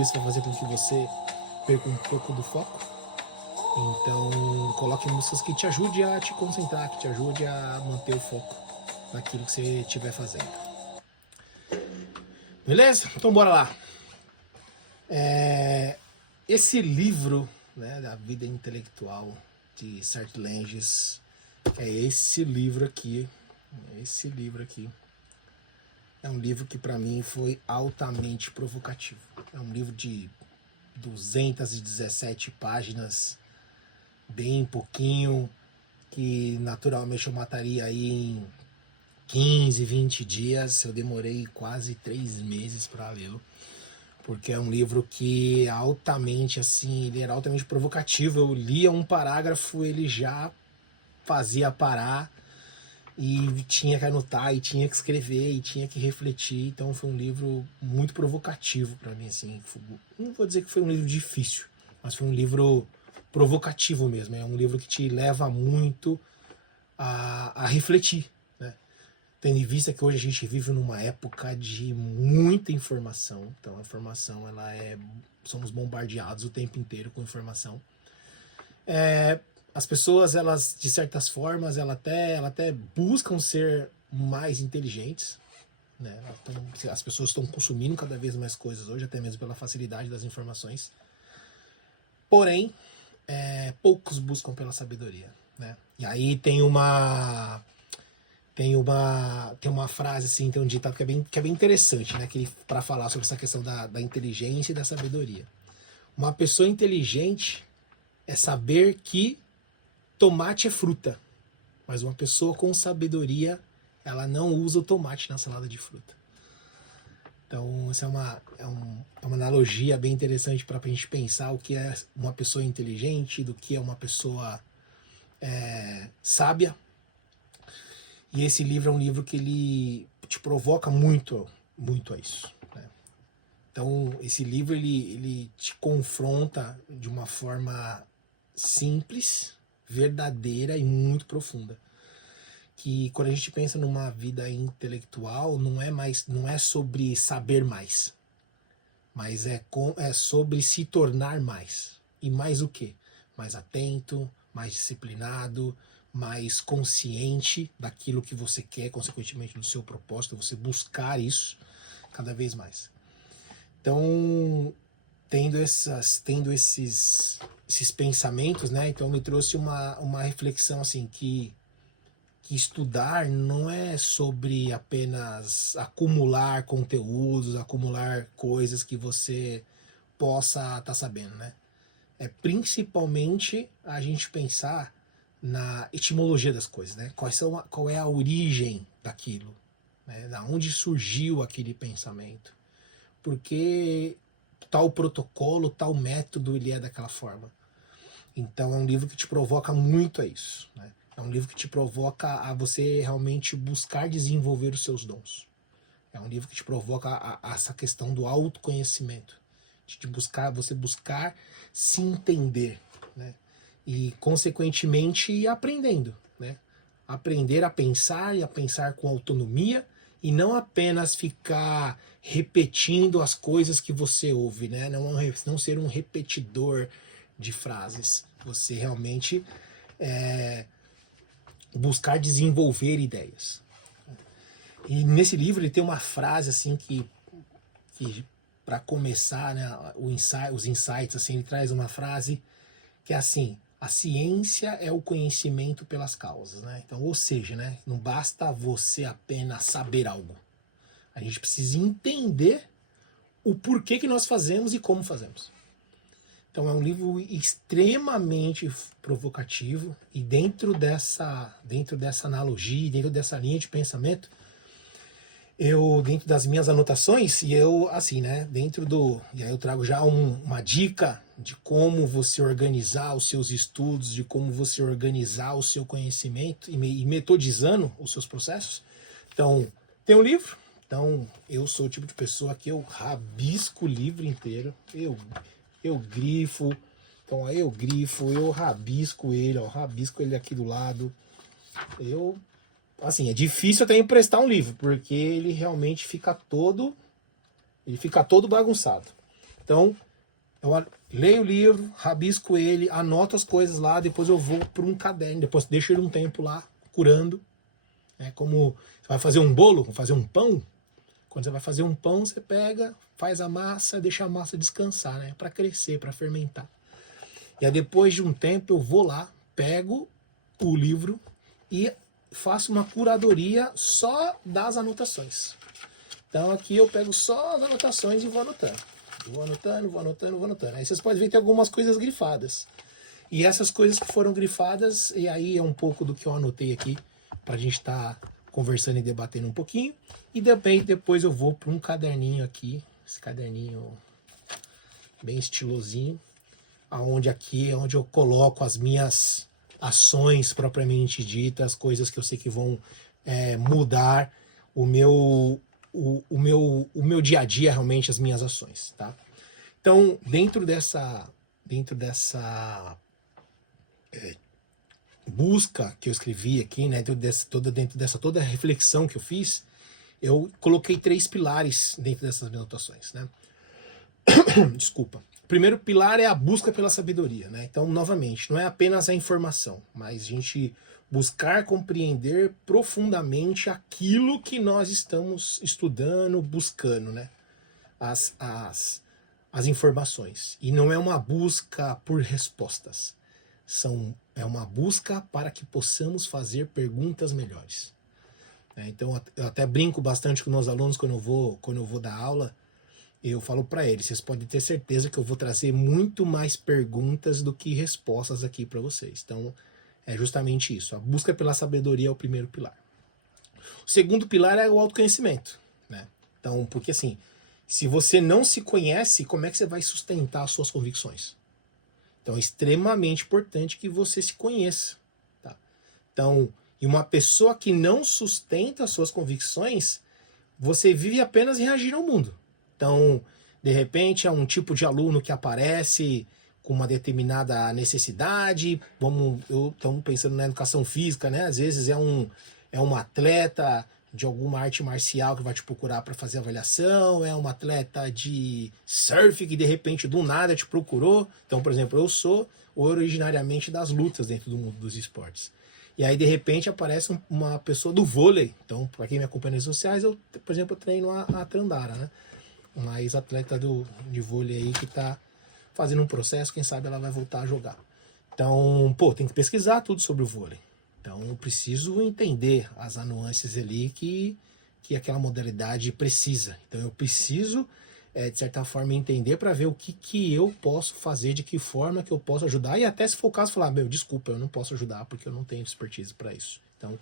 Isso vai fazer com que você perca um pouco do foco. Então, coloque músicas que te ajudem a te concentrar, que te ajude a manter o foco naquilo que você estiver fazendo. Beleza? Então bora lá. Esse livro, né, da vida intelectual de Sartre Langes, é esse livro aqui. É um livro que para mim foi altamente provocativo. É um livro de 217 páginas, bem pouquinho, que naturalmente eu mataria aí em 15, 20 dias. Eu demorei quase 3 meses para lê-lo, porque é um livro que é altamente, assim, ele era altamente provocativo. Eu lia um parágrafo, ele já fazia parar, e tinha que anotar, e tinha que escrever, e tinha que refletir. Então foi um livro muito provocativo para mim, assim. Não vou dizer que foi um livro difícil, mas foi um livro provocativo mesmo. É um livro que te leva muito a refletir, né? Tendo em vista que hoje a gente vive numa época de muita informação. Então a informação, somos bombardeados o tempo inteiro com informação. As pessoas, elas, de certas formas, elas até buscam ser mais inteligentes, né? As pessoas estão consumindo cada vez mais coisas hoje, até mesmo pela facilidade das informações. Porém, poucos buscam pela sabedoria, né? E aí tem uma frase, assim, tem um ditado que é bem interessante, né? Para falar sobre essa questão da inteligência e da sabedoria. Uma pessoa inteligente é saber que tomate é fruta, mas uma pessoa com sabedoria, ela não usa o tomate na salada de fruta. Então, essa é uma analogia bem interessante para a gente pensar o que é uma pessoa inteligente, do que é uma pessoa sábia. E esse livro é um livro que ele te provoca muito, muito a isso, né? Então, esse livro ele te confronta de uma forma simples, verdadeira e muito profunda. Que quando a gente pensa numa vida intelectual, não é sobre saber mais, mas é sobre se tornar mais. E mais o quê? Mais atento, mais disciplinado, mais consciente daquilo que você quer, consequentemente do seu propósito, você buscar isso cada vez mais. Então, tendo esses pensamentos, né? Então me trouxe uma reflexão, assim, que estudar não é sobre apenas acumular conteúdos, acumular coisas que você possa estar sabendo, né? É principalmente a gente pensar na etimologia das coisas, né? Qual é a origem daquilo, né? Da onde surgiu aquele pensamento, porque tal protocolo, tal método ele é daquela forma. Então é um livro que te provoca muito a isso, né? É um livro que te provoca a você realmente buscar desenvolver os seus dons. É um livro que te provoca a essa questão do autoconhecimento, de você buscar se entender, né? E consequentemente ir aprendendo, né? Aprender a pensar e a pensar com autonomia, e não apenas ficar repetindo as coisas que você ouve, né? Não ser um repetidor de frases. Você realmente buscar desenvolver ideias. E nesse livro ele tem uma frase, assim, que para começar, né, os insights, assim, ele traz uma frase que é assim: a ciência é o conhecimento pelas causas, né? Então, ou seja, né, não basta você apenas saber algo. A gente precisa entender o porquê que nós fazemos e como fazemos. Então é um livro extremamente provocativo, e dentro dessa analogia, dentro dessa linha de pensamento, dentro das minhas anotações, e eu, assim, né, e aí eu trago já uma dica de como você organizar os seus estudos, de como você organizar o seu conhecimento e metodizando os seus processos. Então, tem um livro. Então, eu sou o tipo de pessoa que eu rabisco o livro inteiro, eu grifo, então aí eu rabisco ele, ó, rabisco ele aqui do lado. Assim, é difícil até emprestar um livro, porque ele realmente fica todo bagunçado. Então, eu leio o livro, rabisco ele, anoto as coisas lá, depois eu vou para um caderno, depois deixo ele um tempo lá, curando. É como você vai fazer um bolo, fazer um pão. Quando você vai fazer um pão, você pega, faz a massa, deixa a massa descansar, né? Para crescer, para fermentar. E aí depois de um tempo eu vou lá, pego o livro e faço uma curadoria só das anotações. Então aqui eu pego só as anotações e vou anotando. Vou anotando, vou anotando, vou anotando. Aí vocês podem ver que tem algumas coisas grifadas. E essas coisas que foram grifadas, e aí é um pouco do que eu anotei aqui, para a gente estar conversando e debatendo um pouquinho. E depois eu vou para um caderninho aqui, esse caderninho bem estilosinho, aonde aqui é onde eu coloco as minhas ações propriamente ditas, coisas que eu sei que vão mudar o meu dia a dia, realmente as minhas ações, tá? Então, dentro dessa busca que eu escrevi aqui, né, dentro dessa toda a reflexão que eu fiz, eu coloquei 3 pilares dentro dessas minhas anotações, né? Desculpa. O primeiro pilar é a busca pela sabedoria, né? Então, novamente, não é apenas a informação, mas a gente buscar compreender profundamente aquilo que nós estamos estudando, buscando, né? As informações. E não é uma busca por respostas. É uma busca para que possamos fazer perguntas melhores. Então, eu até brinco bastante com meus alunos quando eu vou dar aula. Eu falo para eles, vocês podem ter certeza que eu vou trazer muito mais perguntas do que respostas aqui para vocês. Então, é justamente isso. A busca pela sabedoria é o primeiro pilar. O segundo pilar é o autoconhecimento, né? Então, porque assim, se você não se conhece, como é que você vai sustentar as suas convicções? Então, é extremamente importante que você se conheça, tá? Então, e uma pessoa que não sustenta as suas convicções, você vive apenas reagindo ao mundo. Então, de repente, é um tipo de aluno que aparece com uma determinada necessidade. Estamos pensando na educação física, né? Às vezes é um atleta de alguma arte marcial que vai te procurar para fazer avaliação, é um atleta de surf que de repente do nada te procurou. Então, por exemplo, eu sou originariamente das lutas dentro do mundo dos esportes. E aí, de repente, aparece uma pessoa do vôlei. Então, para quem me acompanha nas redes sociais, eu, por exemplo, eu treino a Trandara, né? Uma ex-atleta de vôlei aí que está fazendo um processo, quem sabe ela vai voltar a jogar. Então, tem que pesquisar tudo sobre o vôlei. Então, eu preciso entender as nuances ali que aquela modalidade precisa. Então, eu preciso, de certa forma, entender para ver o que eu posso fazer, de que forma que eu posso ajudar. E até se for o caso, falar, desculpa, eu não posso ajudar porque eu não tenho expertise para isso. Então,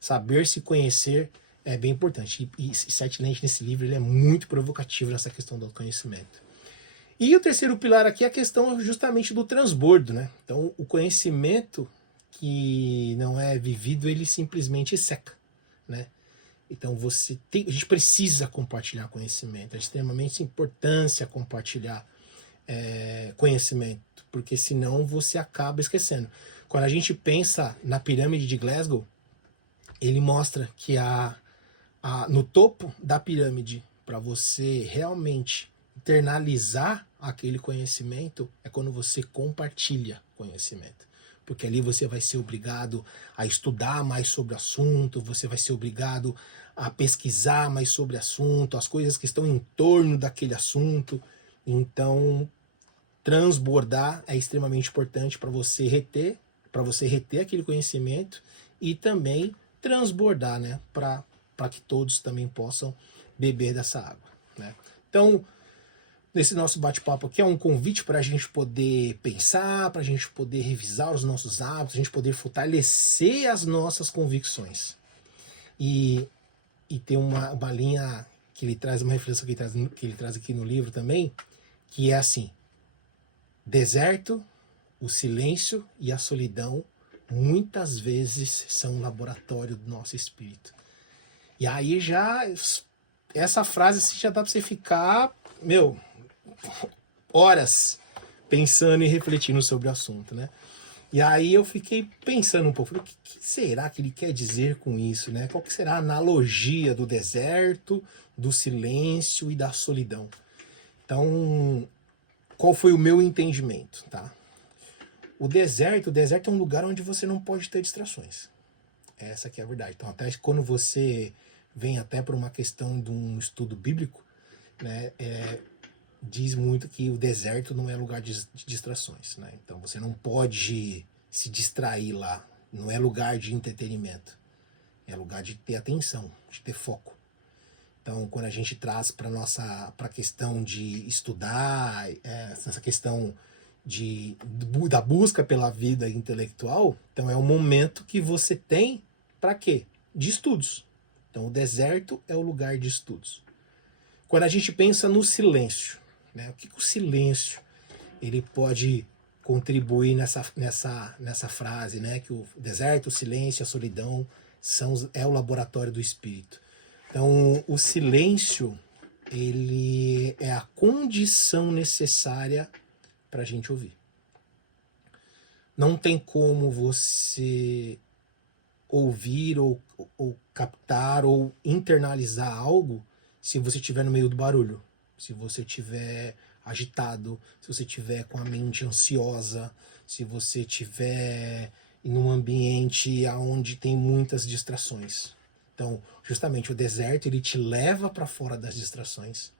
saber se conhecer é bem importante. E Sete Lentes nesse livro ele é muito provocativo nessa questão do conhecimento. E o terceiro pilar aqui é a questão justamente do transbordo, né? Então, o conhecimento que não é vivido, ele simplesmente seca, né? Então, a gente precisa compartilhar conhecimento. É de extremamente importância compartilhar conhecimento, porque senão você acaba esquecendo. Quando a gente pensa na pirâmide de Glasgow, ele mostra que no topo da pirâmide, para você realmente internalizar aquele conhecimento, é quando você compartilha conhecimento. Porque ali você vai ser obrigado a estudar mais sobre o assunto, você vai ser obrigado a pesquisar mais sobre o assunto, as coisas que estão em torno daquele assunto. Então, transbordar é extremamente importante para você reter aquele conhecimento e também transbordar, né, para que todos também possam beber dessa água, né? Então, nesse nosso bate-papo aqui é um convite para a gente poder pensar, para a gente poder revisar os nossos hábitos, a gente poder fortalecer as nossas convicções. E tem uma linha que ele traz, uma reflexão que ele traz aqui no livro também, que é assim: deserto, o silêncio e a solidão muitas vezes são um laboratório do nosso espírito. E aí essa frase já dá para você ficar, horas pensando e refletindo sobre o assunto, né? E aí eu fiquei pensando um pouco, falei, o que será que ele quer dizer com isso, né? Qual que será a analogia do deserto, do silêncio e da solidão? Então, qual foi o meu entendimento, tá? O deserto é um lugar onde você não pode ter distrações. Essa que é a verdade. Então, até quando você vem até por uma questão de um estudo bíblico, né, diz muito que o deserto não é lugar de distrações, né? Então, você não pode se distrair lá. Não é lugar de entretenimento. É lugar de ter atenção, de ter foco. Então, quando a gente traz para a questão de estudar, essa questão da busca pela vida intelectual, então é um momento que você tem para quê? De estudos. Então, o deserto é o lugar de estudos. Quando a gente pensa no silêncio, né? O que o silêncio ele pode contribuir nessa frase, né? Que o deserto, o silêncio, a solidão é o laboratório do espírito. Então, o silêncio ele é a condição necessária para a gente ouvir. Não tem como você ouvir ou captar ou internalizar algo se você estiver no meio do barulho, se você estiver agitado, se você estiver com a mente ansiosa, se você estiver em um ambiente onde tem muitas distrações. Então, justamente o deserto ele te leva para fora das distrações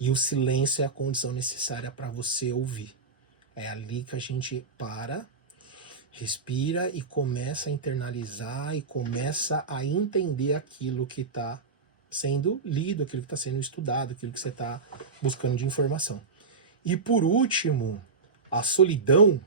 e o silêncio é a condição necessária para você ouvir. É ali que a gente para, respira e começa a internalizar e começa a entender aquilo que está sendo lido, aquilo que está sendo estudado, aquilo que você está buscando de informação. E por último, a solidão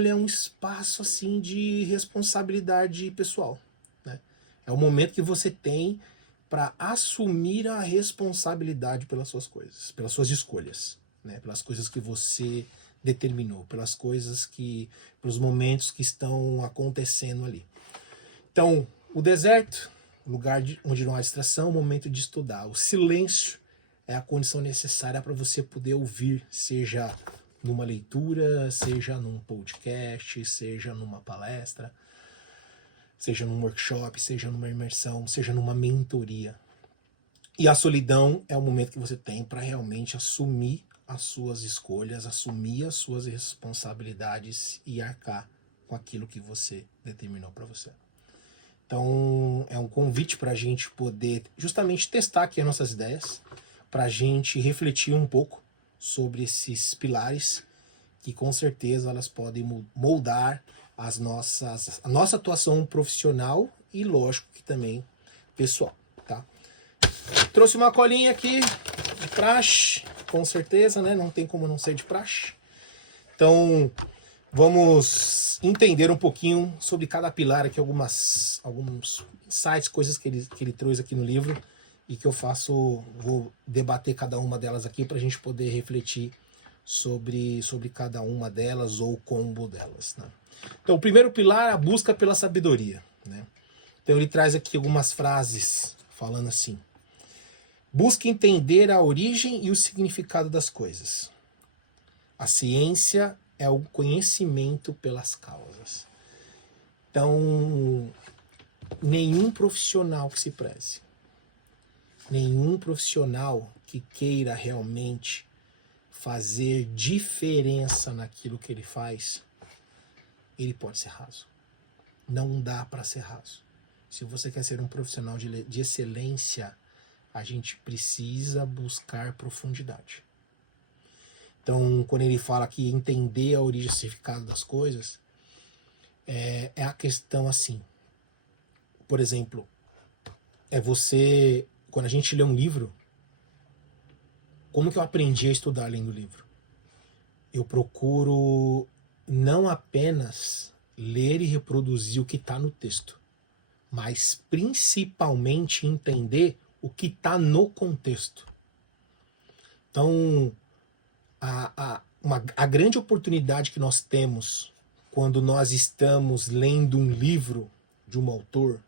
ele é um espaço assim de responsabilidade pessoal, né? É o momento que você tem para assumir a responsabilidade pelas suas coisas, pelas suas escolhas, né? Pelas coisas que você determinou, pelos momentos que estão acontecendo ali. Então, o deserto, lugar onde não há distração, momento de estudar. O silêncio é a condição necessária para você poder ouvir, seja numa leitura, seja num podcast, seja numa palestra, seja num workshop, seja numa imersão, seja numa mentoria. E a solidão é o momento que você tem para realmente assumir as suas escolhas, assumir as suas responsabilidades e arcar com aquilo que você determinou para você. Então, é um convite para a gente poder justamente testar aqui as nossas ideias, para a gente refletir um pouco sobre esses pilares que com certeza elas podem moldar a nossa atuação profissional e lógico que também pessoal, tá? Trouxe uma colinha aqui de praxe, com certeza, né? Não tem como não ser de praxe. Então, vamos entender um pouquinho sobre cada pilar aqui, alguns insights, coisas que ele trouxe aqui no livro e que vou debater cada uma delas aqui para a gente poder refletir sobre cada uma delas ou o combo delas, né? Então, o primeiro pilar é a busca pela sabedoria, né? Então, ele traz aqui algumas frases falando assim: busque entender a origem e o significado das coisas. A ciência é o conhecimento pelas causas. Então, nenhum profissional que se preze, nenhum profissional que queira realmente fazer diferença naquilo que ele faz, ele pode ser raso. Não dá para ser raso. Se você quer ser um profissional de excelência, a gente precisa buscar profundidade. Então, quando ele fala que entender a origem e o significado das coisas, é a questão assim. Por exemplo, quando a gente lê um livro, como que eu aprendi a estudar lendo o livro? Eu procuro não apenas ler e reproduzir o que está no texto, mas principalmente entender o que está no contexto. Então, a grande oportunidade que nós temos quando nós estamos lendo um livro de um autor,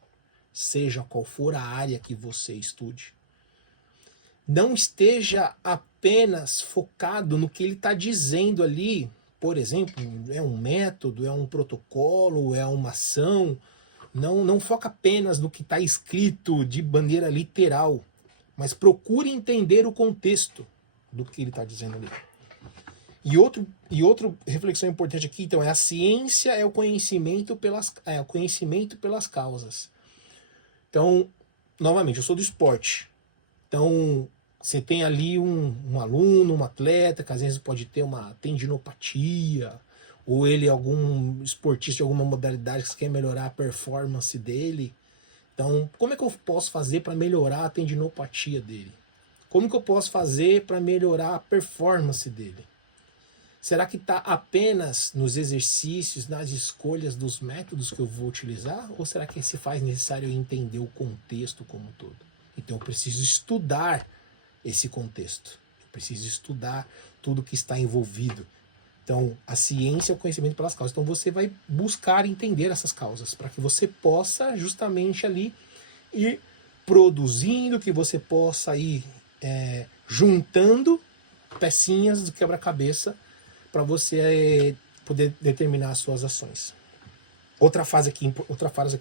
seja qual for a área que você estude, não esteja apenas focado no que ele está dizendo ali. Por exemplo, é um método, é um protocolo, é uma ação. Não foca apenas no que está escrito de maneira literal, mas procure entender o contexto do que ele está dizendo ali. E outra reflexão importante aqui, então, é a ciência é o conhecimento pelas causas. Então, novamente, eu sou do esporte. Então, você tem ali um aluno, um atleta, que às vezes pode ter uma tendinopatia, ou ele é algum esportista de alguma modalidade que quer melhorar a performance dele. Então, como é que eu posso fazer para melhorar a tendinopatia dele? Como que eu posso fazer para melhorar a performance dele? Será que está apenas nos exercícios, nas escolhas dos métodos que eu vou utilizar? Ou será que se faz necessário entender o contexto como um todo? Então eu preciso estudar esse contexto. Eu preciso estudar tudo que está envolvido. Então, a ciência é o conhecimento pelas causas. Então você vai buscar entender essas causas para que você possa justamente ali ir produzindo, que você possa ir juntando pecinhas do quebra-cabeça para você poder determinar as suas ações. Outra frase aqui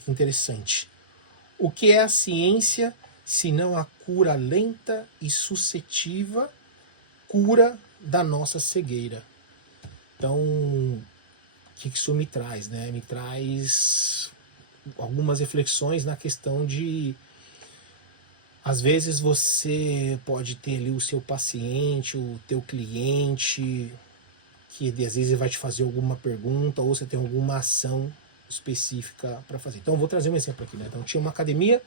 interessante. O que é a ciência se não a cura lenta e sucessiva cura da nossa cegueira? Então, o que isso me traz? Né? Me traz algumas reflexões na questão de, às vezes você pode ter ali o seu paciente, o teu cliente, que às vezes vai te fazer alguma pergunta ou você tem alguma ação específica para fazer. Então eu vou trazer um exemplo aqui, né? Então tinha uma academia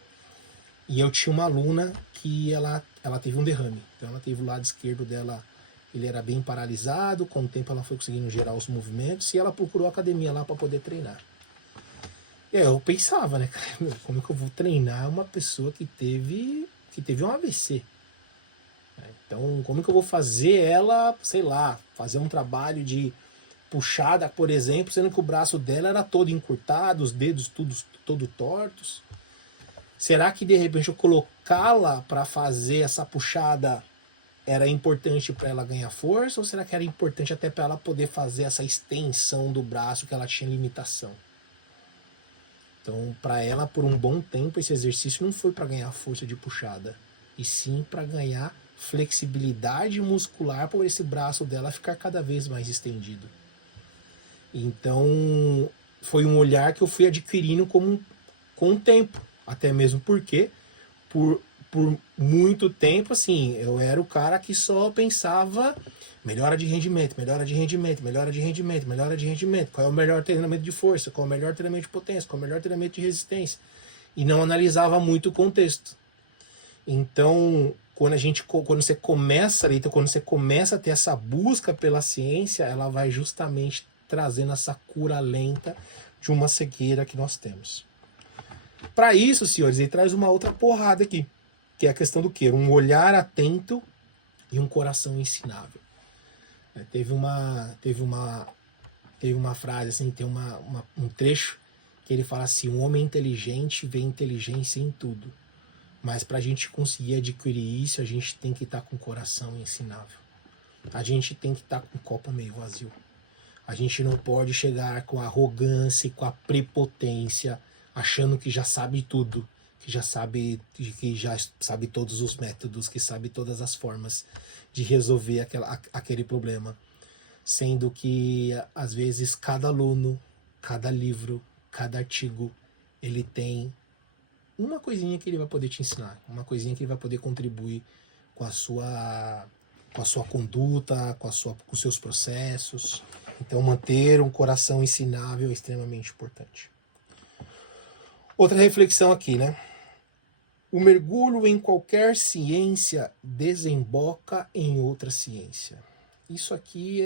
e eu tinha uma aluna que ela teve um derrame. Então ela teve o lado esquerdo dela, ele era bem paralisado, com o tempo ela foi conseguindo gerar os movimentos e ela procurou a academia lá para poder treinar. E aí eu pensava, né, cara, como é que eu vou treinar uma pessoa que teve um AVC? Então, como que eu vou fazer ela, sei lá, fazer um trabalho de puxada, por exemplo, sendo que o braço dela era todo encurtado, os dedos todo tortos? Será que de repente eu colocá-la para fazer essa puxada era importante para ela ganhar força, ou será que era importante até para ela poder fazer essa extensão do braço que ela tinha limitação? Então, para ela, por um bom tempo, esse exercício não foi para ganhar força de puxada, e sim para ganhar flexibilidade muscular por esse braço dela ficar cada vez mais estendido. Então, foi um olhar que eu fui adquirindo com o tempo, até mesmo porque por muito tempo, assim, eu era o cara que só pensava melhora de rendimento, melhora de rendimento, melhora de rendimento, melhora de rendimento, qual é o melhor treinamento de força, qual é o melhor treinamento de potência, qual é o melhor treinamento de resistência, e não analisava muito o contexto. Então, quando você começa a ter essa busca pela ciência, ela vai justamente trazendo essa cura lenta de uma cegueira que nós temos. Para isso, senhores, ele traz uma outra porrada aqui, que é a questão do quê? Um olhar atento e um coração ensinável. Teve uma frase, assim, tem um trecho que ele fala assim: um homem inteligente vê inteligência em tudo. Mas para a gente conseguir adquirir isso, a gente tem que estar com o coração ensinável. A gente tem que estar com o copo meio vazio. A gente não pode chegar com a arrogância e com a prepotência, achando que já sabe tudo, que já sabe todos os métodos, que sabe todas as formas de resolver aquele problema. Sendo que, às vezes, cada aluno, cada livro, cada artigo, ele tem uma coisinha que ele vai poder te ensinar, uma coisinha que ele vai poder contribuir com a sua conduta, com os seus processos. Então, manter um coração ensinável é extremamente importante. Outra reflexão aqui, né? O mergulho em qualquer ciência desemboca em outra ciência. Isso aqui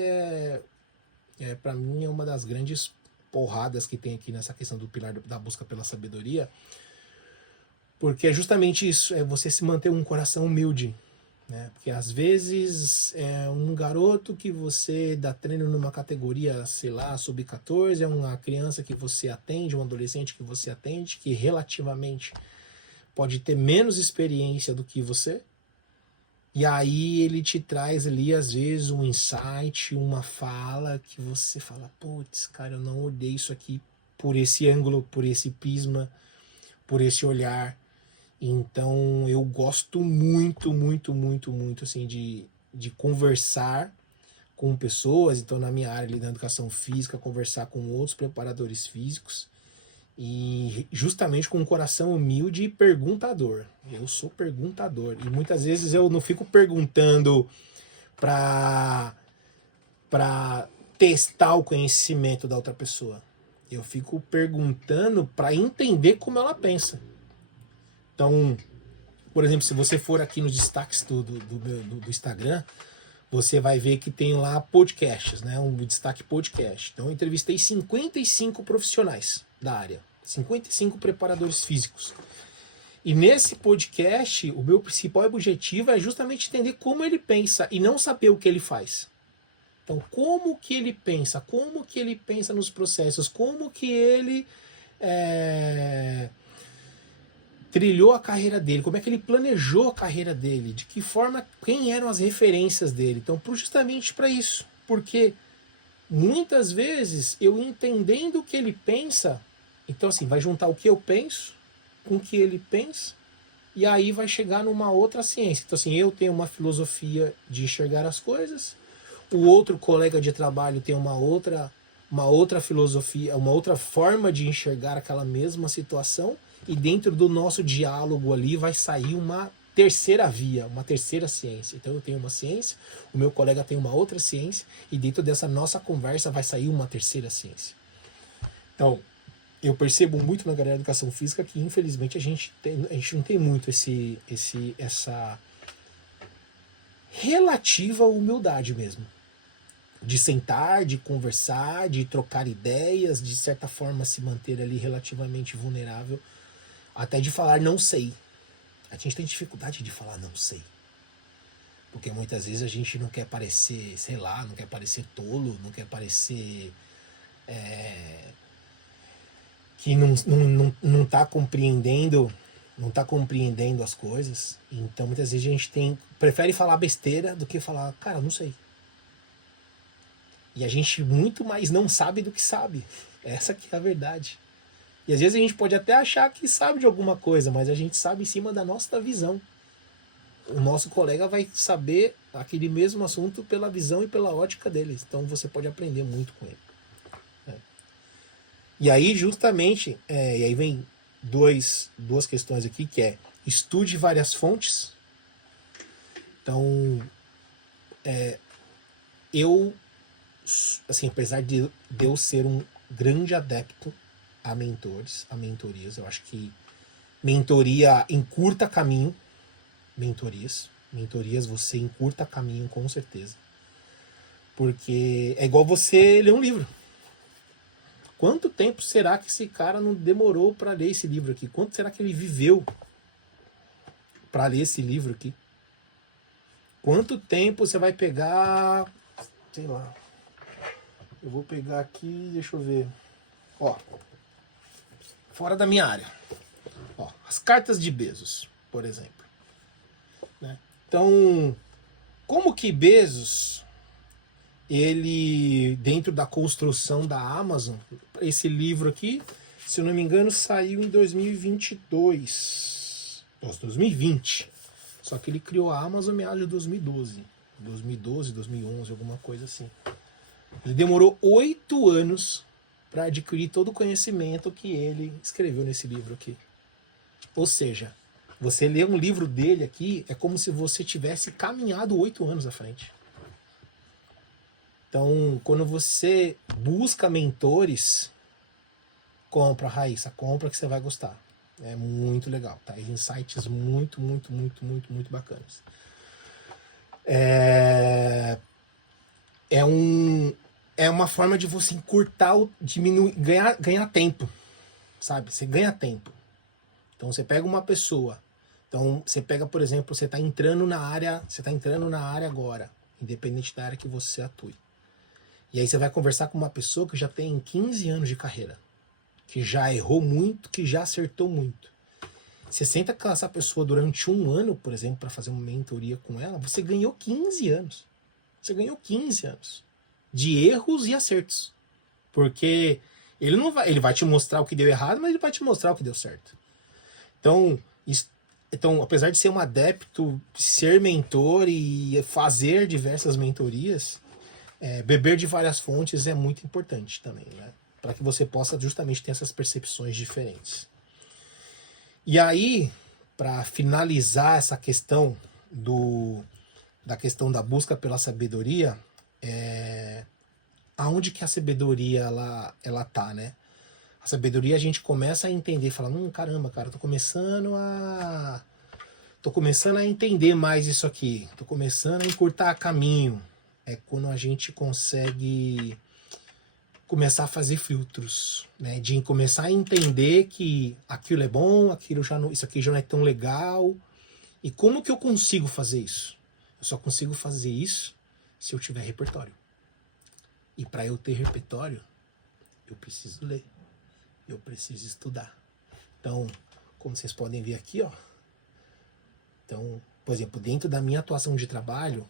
para mim, é uma das grandes porradas que tem aqui nessa questão do pilar da busca pela sabedoria, porque é justamente isso, é você se manter um coração humilde, né? Porque às vezes é um garoto que você dá treino numa categoria, sei lá, sub-14, é uma criança que você atende, um adolescente que você atende, que relativamente pode ter menos experiência do que você, e aí ele te traz ali, às vezes, um insight, uma fala que você fala: putz, cara, eu não olhei isso aqui por esse ângulo, por esse prisma, por esse olhar. Então eu gosto muito, muito, muito, muito, assim, de conversar com pessoas, então na minha área ali da educação física, conversar com outros preparadores físicos, e justamente com um coração humilde e perguntador. Eu sou perguntador, e muitas vezes eu não fico perguntando para testar o conhecimento da outra pessoa. Eu fico perguntando para entender como ela pensa. Então, por exemplo, se você for aqui nos destaques do Instagram, você vai ver que tem lá podcasts, né? Um destaque podcast. Então eu entrevistei 55 profissionais da área, 55 preparadores físicos. E nesse podcast, o meu principal objetivo é justamente entender como ele pensa e não saber o que ele faz. Então, como que ele pensa nos processos, como que ele trilhou a carreira dele, como é que ele planejou a carreira dele, de que forma, quem eram as referências dele. Então, justamente para isso, porque muitas vezes eu entendendo o que ele pensa, então assim, vai juntar o que eu penso com o que ele pensa, e aí vai chegar numa outra ciência. Então assim, eu tenho uma filosofia de enxergar as coisas, o outro colega de trabalho tem uma outra filosofia, uma outra forma de enxergar aquela mesma situação, e dentro do nosso diálogo ali vai sair uma terceira via, uma terceira ciência. Então eu tenho uma ciência, o meu colega tem uma outra ciência, e dentro dessa nossa conversa vai sair uma terceira ciência. Então, eu percebo muito na galera da educação física que infelizmente a gente não tem muito essa relativa humildade mesmo. De sentar, de conversar, de trocar ideias, de certa forma se manter ali relativamente vulnerável, até de falar não sei. A gente tem dificuldade de falar não sei. Porque muitas vezes a gente não quer parecer, sei lá, não quer parecer tolo, não quer parecer que não tá compreendendo, não tá compreendendo as coisas. Então muitas vezes a gente prefere falar besteira do que falar, cara, não sei. E a gente muito mais não sabe do que sabe. Essa que é a verdade. E às vezes a gente pode até achar que sabe de alguma coisa, mas a gente sabe em cima da nossa visão. O nosso colega vai saber aquele mesmo assunto pela visão e pela ótica dele. Então você pode aprender muito com ele. E aí justamente, e aí vem duas questões aqui, que é estude várias fontes. Então, eu, assim, apesar de eu ser um grande adepto a mentores, a mentorias, eu acho que mentoria encurta caminho, mentorias você encurta caminho com certeza, porque é igual você ler um livro. Quanto tempo será que esse cara não demorou para ler esse livro aqui? Quanto será que ele viveu para ler esse livro aqui? Quanto tempo você vai pegar, sei lá, eu vou pegar aqui, deixa eu ver, ó, fora da minha área, ó, as cartas de Bezos, por exemplo, né? Então, como que Bezos, ele, dentro da construção da Amazon, esse livro aqui, se eu não me engano, saiu em 2022, 2020, só que ele criou a Amazon em meados de 2012, 2011, alguma coisa assim. Ele demorou 8 anos para adquirir todo o conhecimento que ele escreveu nesse livro aqui. Ou seja, você ler um livro dele aqui é como se você tivesse caminhado 8 anos à frente. Então, quando você busca mentores, compra, Raíssa, compra que você vai gostar. É muito legal, tá? Insights muito bacanas. É uma forma de você encurtar, diminuir, ganhar tempo, sabe? Você ganha tempo. Então você pega uma pessoa, então você pega, por exemplo, você está entrando na área agora, independente da área que você atue. E aí você vai conversar com uma pessoa que já tem 15 anos de carreira, que já errou muito, que já acertou muito. Você senta com essa pessoa durante 1 ano, por exemplo, para fazer uma mentoria com ela, você ganhou 15 anos. Você ganhou 15 anos de erros e acertos. Porque ele vai te mostrar o que deu errado, mas ele vai te mostrar o que deu certo. Então, apesar de ser um adepto, ser mentor e fazer diversas mentorias, Beber de várias fontes é muito importante também, né? Para que você possa justamente ter essas percepções diferentes. E aí, para finalizar essa questão da questão da busca pela sabedoria, aonde que a sabedoria ela tá, né? A sabedoria a gente começa a entender, fala, caramba, cara, tô começando a entender mais isso aqui, tô começando a encurtar caminho. É quando a gente consegue começar a fazer filtros, né? De começar a entender que aquilo é bom, aquilo já não, isso aqui já não é tão legal. E como que eu consigo fazer isso? Eu só consigo fazer isso se eu tiver repertório. E para eu ter repertório, eu preciso ler. Eu preciso estudar. Então, como vocês podem ver aqui, ó. Então, por exemplo, dentro da minha atuação de trabalho,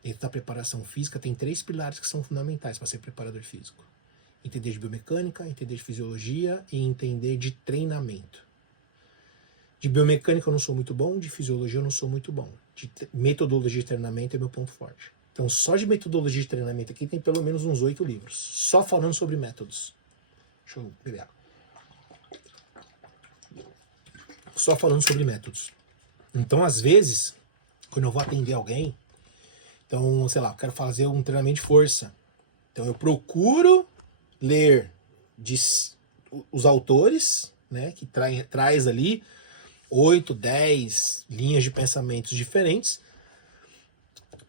dentro da preparação física, tem 3 pilares que são fundamentais para ser preparador físico. Entender de biomecânica, entender de fisiologia e entender de treinamento. De biomecânica eu não sou muito bom, de fisiologia eu não sou muito bom. De metodologia de treinamento é meu ponto forte. Então, só de metodologia de treinamento aqui tem pelo menos uns 8 livros, só falando sobre métodos. Deixa eu beber água. Só falando sobre métodos. Então, às vezes, quando eu vou atender alguém, então, sei lá, eu quero fazer um treinamento de força. Então, eu procuro ler os autores, né, que traz ali 8, 10 linhas de pensamentos diferentes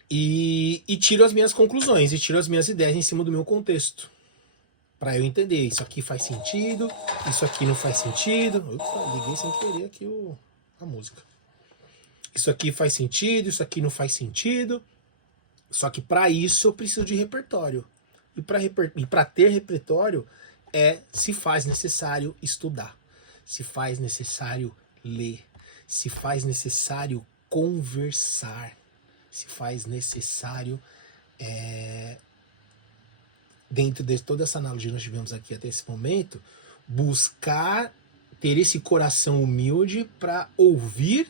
e tiro as minhas conclusões e tiro as minhas ideias em cima do meu contexto. Para eu entender, isso aqui faz sentido, isso aqui não faz sentido. Opa, liguei sem querer aqui a música. Isso aqui faz sentido, isso aqui não faz sentido. Só que para isso eu preciso de repertório. E para ter repertório se faz necessário estudar, se faz necessário ler, se faz necessário conversar, se faz necessário dentro de toda essa analogia que nós tivemos aqui até esse momento, buscar ter esse coração humilde para ouvir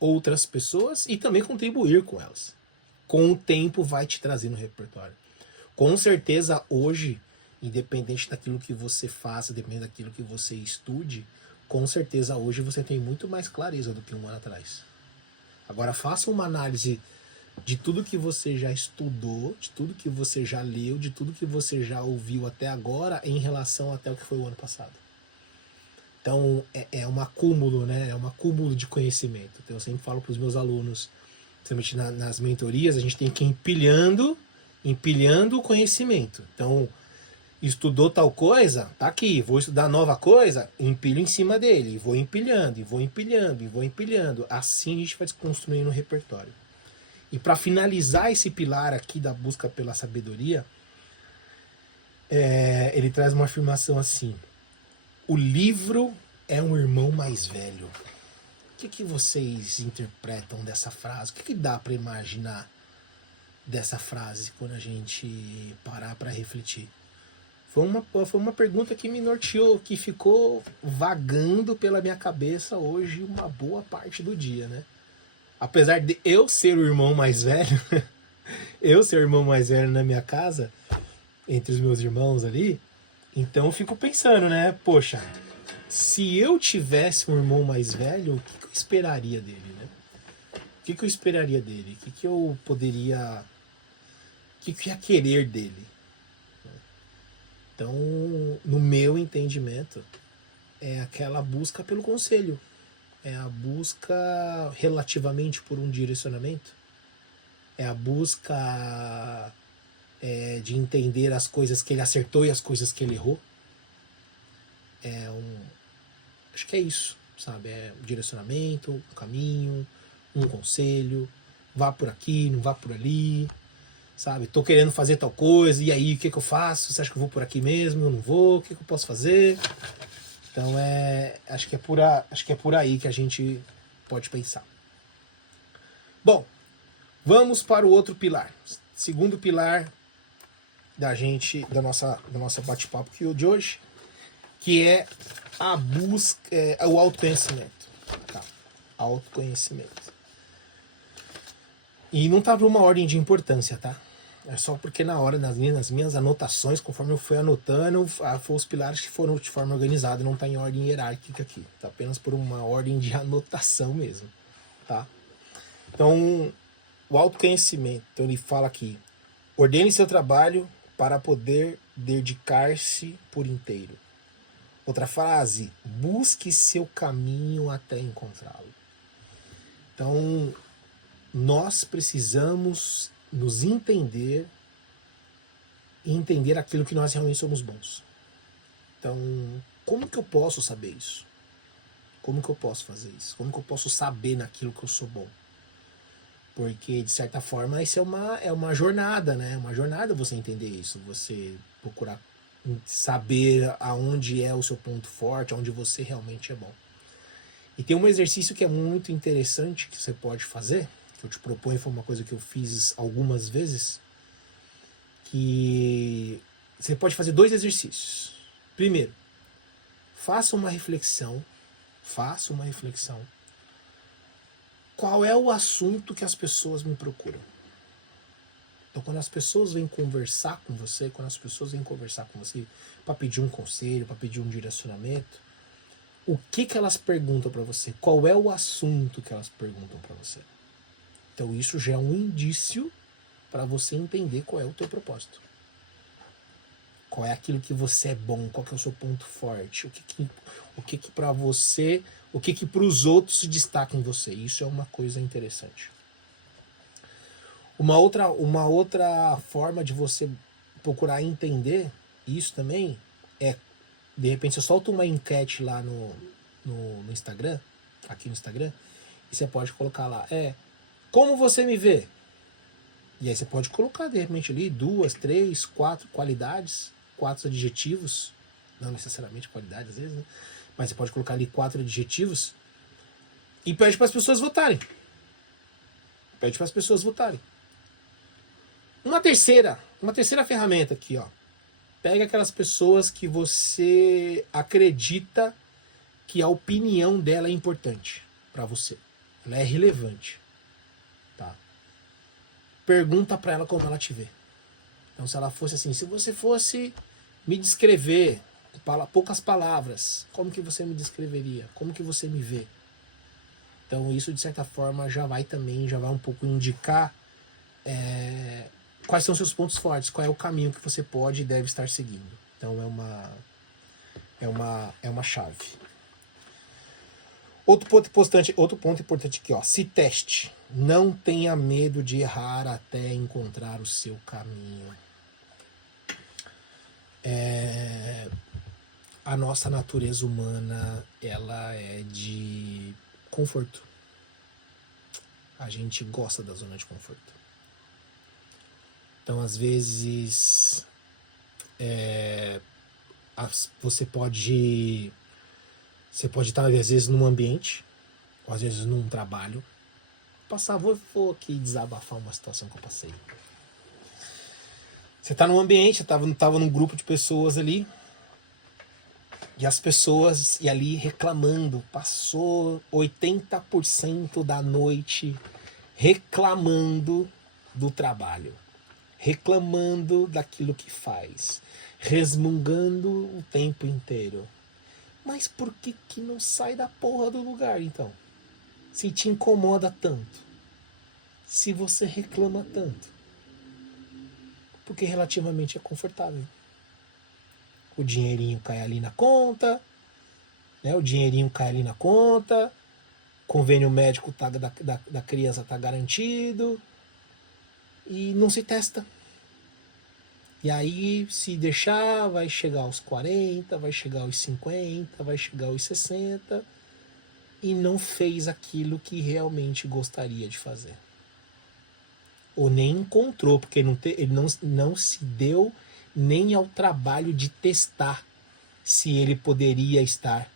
outras pessoas e também contribuir com elas. Com o tempo vai te trazendo repertório. Com certeza hoje, independente daquilo que você faça, dependendo daquilo que você estude, com certeza hoje você tem muito mais clareza do que um ano atrás. Agora faça uma análise de tudo que você já estudou, de tudo que você já leu, de tudo que você já ouviu até agora em relação até o que foi o ano passado. Então é um acúmulo, né? É um acúmulo de conhecimento. Então eu sempre falo para os meus alunos, principalmente nas mentorias, a gente tem que ir empilhando o conhecimento. Então, estudou tal coisa, tá aqui, vou estudar nova coisa, empilho em cima dele, vou empilhando, e vou empilhando, e vou empilhando. Assim a gente vai construindo um repertório. E para finalizar esse pilar aqui da busca pela sabedoria, ele traz uma afirmação assim: o livro é um irmão mais velho. O que vocês interpretam dessa frase? O que dá para imaginar dessa frase quando a gente parar para refletir? Foi uma pergunta que me norteou, que ficou vagando pela minha cabeça hoje uma boa parte do dia, né? Apesar de eu ser o irmão mais velho, eu ser o irmão mais velho na minha casa, entre os meus irmãos ali, então eu fico pensando, né? Poxa, se eu tivesse um irmão mais velho, o que eu esperaria dele, né? O que eu esperaria dele? O que eu poderia... O que eu ia querer dele? Então, no meu entendimento, é aquela busca pelo conselho. É a busca relativamente por um direcionamento. É a busca de entender as coisas que ele acertou e as coisas que ele errou. Acho que é isso, sabe? É um direcionamento, um caminho, um conselho. Vá por aqui, não vá por ali. Sabe? Tô querendo fazer tal coisa, e aí o que eu faço? Você acha que eu vou por aqui mesmo? Eu não vou? O que eu posso fazer? Então acho que é por aí que a gente pode pensar. Bom, vamos para o outro pilar. Segundo pilar da nossa bate-papo de hoje, que é a busca, o autoconhecimento. Tá? Autoconhecimento. E não tá por uma ordem de importância, tá? É só porque na hora, nas minhas anotações, conforme eu fui anotando, foi os pilares que foram de forma organizada, não está em ordem hierárquica aqui. Está apenas por uma ordem de anotação mesmo. Tá? Então, o autoconhecimento. Então ele fala aqui, ordene seu trabalho para poder dedicar-se por inteiro. Outra frase, busque seu caminho até encontrá-lo. Então, nós precisamos nos entender e entender aquilo que nós realmente somos bons. Então, como que eu posso saber isso? Como que eu posso fazer isso? Como que eu posso saber naquilo que eu sou bom? Porque, de certa forma, isso é uma jornada, né? Uma jornada você entender isso, você procurar saber aonde é o seu ponto forte, aonde você realmente é bom. E tem um exercício que é muito interessante que você pode fazer, que eu te proponho, foi uma coisa que eu fiz algumas vezes, que você pode fazer 2 exercícios. Primeiro, faça uma reflexão. Qual é o assunto que as pessoas me procuram? Então, quando as pessoas vêm conversar com você, para pedir um conselho, para pedir um direcionamento, o que elas perguntam para você? Qual é o assunto que elas perguntam para você? Então, isso já é um indício para você entender qual é o teu propósito. Qual é aquilo que você é bom, qual que é o seu ponto forte, o que para você, o que para os outros se destaca em você. Isso é uma coisa interessante. Uma outra forma de você procurar entender isso também é, de repente, você solta uma enquete lá no Instagram, aqui no Instagram, e você pode colocar lá, como você me vê? E aí você pode colocar, de repente, ali 2, 3, 4 qualidades, 4 adjetivos, não necessariamente qualidade às vezes, né? Mas você pode colocar ali 4 adjetivos e pede para as pessoas votarem. Uma terceira ferramenta aqui, ó. Pega aquelas pessoas que você acredita que a opinião dela é importante para você. Ela é relevante. Tá? Pergunta para ela como ela te vê. Então, se ela fosse assim, se você fosse me descrever, poucas palavras, como que você me descreveria? Como que você me vê? Então, isso, de certa forma, já vai um pouco indicar quais são seus pontos fortes, qual é o caminho que você pode e deve estar seguindo. Então, é uma chave. Outro ponto importante aqui, ó. Se teste. Não tenha medo de errar até encontrar o seu caminho. A nossa natureza humana, ela é de conforto. A gente gosta da zona de conforto. Então, às vezes, você pode estar, às vezes, num ambiente, ou às vezes num trabalho. Vou aqui desabafar uma situação que eu passei. Você está num ambiente, estava num grupo de pessoas ali, e as pessoas e ali reclamando. Passou 80% da noite reclamando do trabalho, reclamando daquilo que faz, resmungando o tempo inteiro. Mas por que não sai da porra do lugar, então? Se te incomoda tanto, se você reclama tanto, porque relativamente é confortável. O dinheirinho cai ali na conta, né? Convênio médico da criança está garantido e não se testa. E aí, se deixar, vai chegar aos 40, vai chegar aos 50, vai chegar aos 60 e não fez aquilo que realmente gostaria de fazer. Ou nem encontrou, porque ele não se deu nem ao trabalho de testar se ele poderia estar.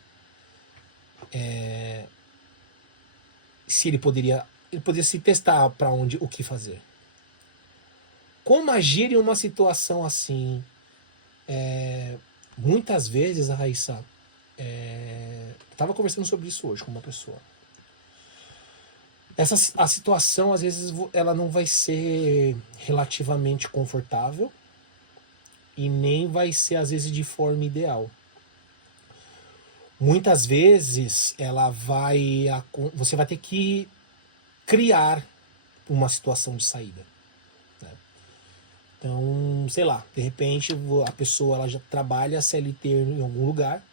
Se ele poderia se testar para onde, o que fazer. Como agir em uma situação assim? Muitas vezes, a Raíssa, eu estava conversando sobre isso hoje com uma pessoa. A situação, às vezes, ela não vai ser relativamente confortável e nem vai ser, às vezes, de forma ideal. Muitas vezes, você vai ter que criar uma situação de saída. Né? Então, sei lá, de repente a pessoa ela já trabalha CLT em algum lugar.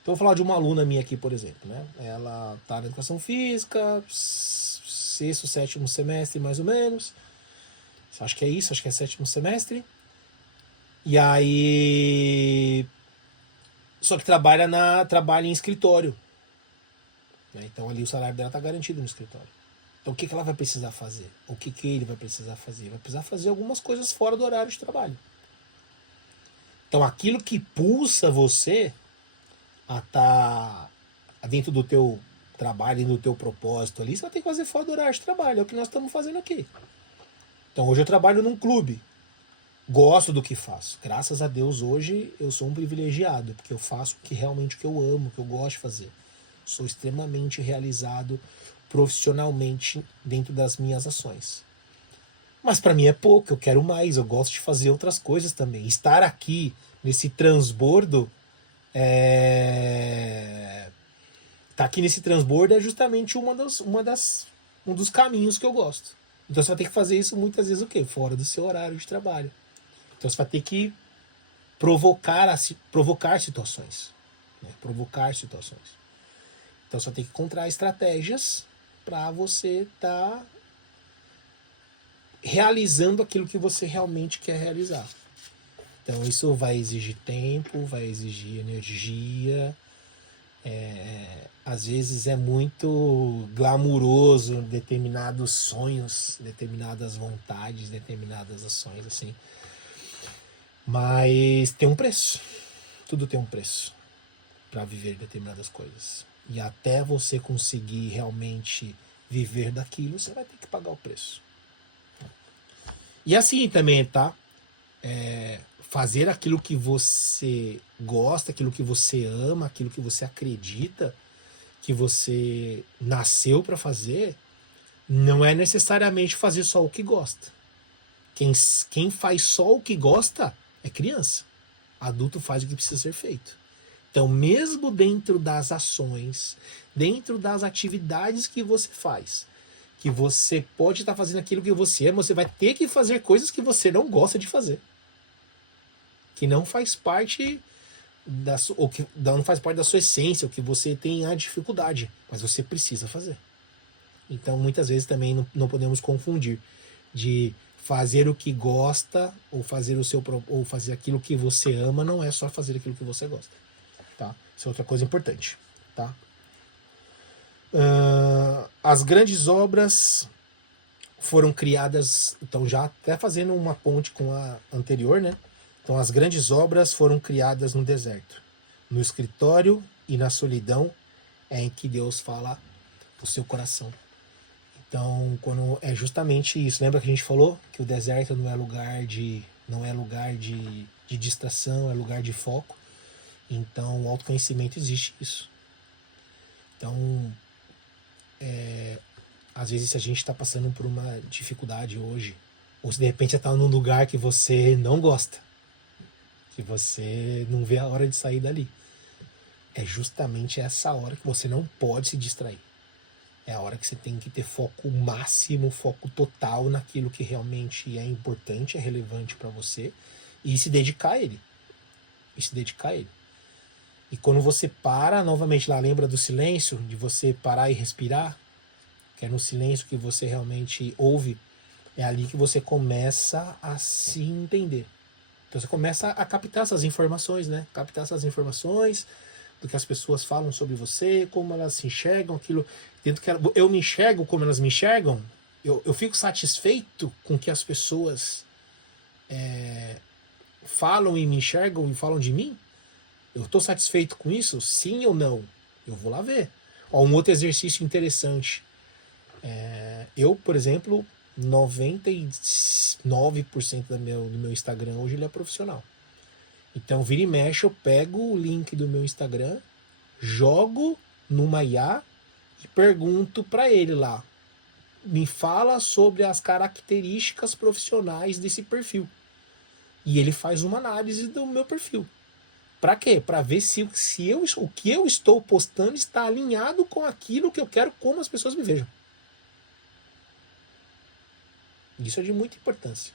Então, vou falar de uma aluna minha aqui, por exemplo. Né? Ela está na educação física, sexto, sétimo semestre, mais ou menos. Acho que é isso, acho que é sétimo semestre. E aí. Só que trabalha em escritório. Né? Então ali o salário dela está garantido no escritório. Então o que ela vai precisar fazer? O que ele vai precisar fazer? Vai precisar fazer algumas coisas fora do horário de trabalho. Então aquilo que pulsa você a estar dentro do teu trabalho e do teu propósito ali, você vai ter que fazer fora do horário de trabalho. É o que nós estamos fazendo aqui. Então hoje eu trabalho num clube. Gosto do que faço. Graças a Deus hoje eu sou um privilegiado, porque eu faço realmente o que eu amo, o que eu gosto de fazer. Sou extremamente realizado profissionalmente dentro das minhas ações. Mas para mim é pouco, eu quero mais, eu gosto de fazer outras coisas também. Estar aqui nesse transbordo tá aqui nesse transbordo é justamente um dos caminhos que eu gosto. Então você vai ter que fazer isso muitas vezes o quê? Fora do seu horário de trabalho. Então você vai ter que provocar situações. Né? Provocar situações. Então você vai ter que encontrar estratégias para você estar realizando aquilo que você realmente quer realizar. Então isso vai exigir tempo, vai exigir energia. Às vezes é muito glamuroso determinados sonhos, determinadas vontades, determinadas ações assim. Mas tem um preço. Tudo tem um preço para viver determinadas coisas. E até você conseguir realmente viver daquilo, você vai ter que pagar o preço. E assim também, tá? Fazer aquilo que você gosta, aquilo que você ama, aquilo que você acredita, que você nasceu para fazer, não é necessariamente fazer só o que gosta. Quem faz só o que gosta é criança. Adulto faz o que precisa ser feito. Então, mesmo dentro das ações, dentro das atividades que você faz, que você pode estar fazendo aquilo que você ama, você vai ter que fazer coisas que você não gosta de fazer. Que não faz parte ou que não faz parte da sua essência, ou que você tem a dificuldade, mas você precisa fazer. Então, muitas vezes também não podemos confundir de fazer o que gosta ou fazer aquilo que você ama, não é só fazer aquilo que você gosta. Tá? Isso é outra coisa importante. Tá? As grandes obras foram criadas, então já até fazendo uma ponte com a anterior, né? Então as grandes obras foram criadas no deserto, no escritório e na solidão é em que Deus fala o seu coração. Então, quando é justamente isso, lembra que a gente falou que o deserto não é lugar de distração, é lugar de foco. Então, o autoconhecimento existe isso. Então, às vezes, se a gente está passando por uma dificuldade hoje, ou se de repente está num lugar que você não gosta, que você não vê a hora de sair dali, é justamente essa hora que você não pode se distrair. É a hora que você tem que ter foco máximo, foco total naquilo que realmente é importante, é relevante para você e se dedicar a ele. E se dedicar a ele. E quando você para, novamente lá, lembra do silêncio, de você parar e respirar, que é no silêncio que você realmente ouve, é ali que você começa a se entender. Então você começa a captar essas informações, né? Captar essas informações do que as pessoas falam sobre você, como elas se enxergam, aquilo dentro que eu me enxergo como elas me enxergam, eu fico satisfeito com que as pessoas falam e me enxergam e falam de mim. Eu estou satisfeito com isso? Sim ou não? Eu vou lá ver. Ó, um outro exercício interessante. Eu, por exemplo, 99% do meu Instagram hoje ele é profissional. Então, vira e mexe, eu pego o link do meu Instagram, jogo numa IA e pergunto para ele lá, me fala sobre as características profissionais desse perfil. E ele faz uma análise do meu perfil. Para quê? Para ver se o que eu estou postando está alinhado com aquilo que eu quero, como as pessoas me vejam. Isso é de muita importância.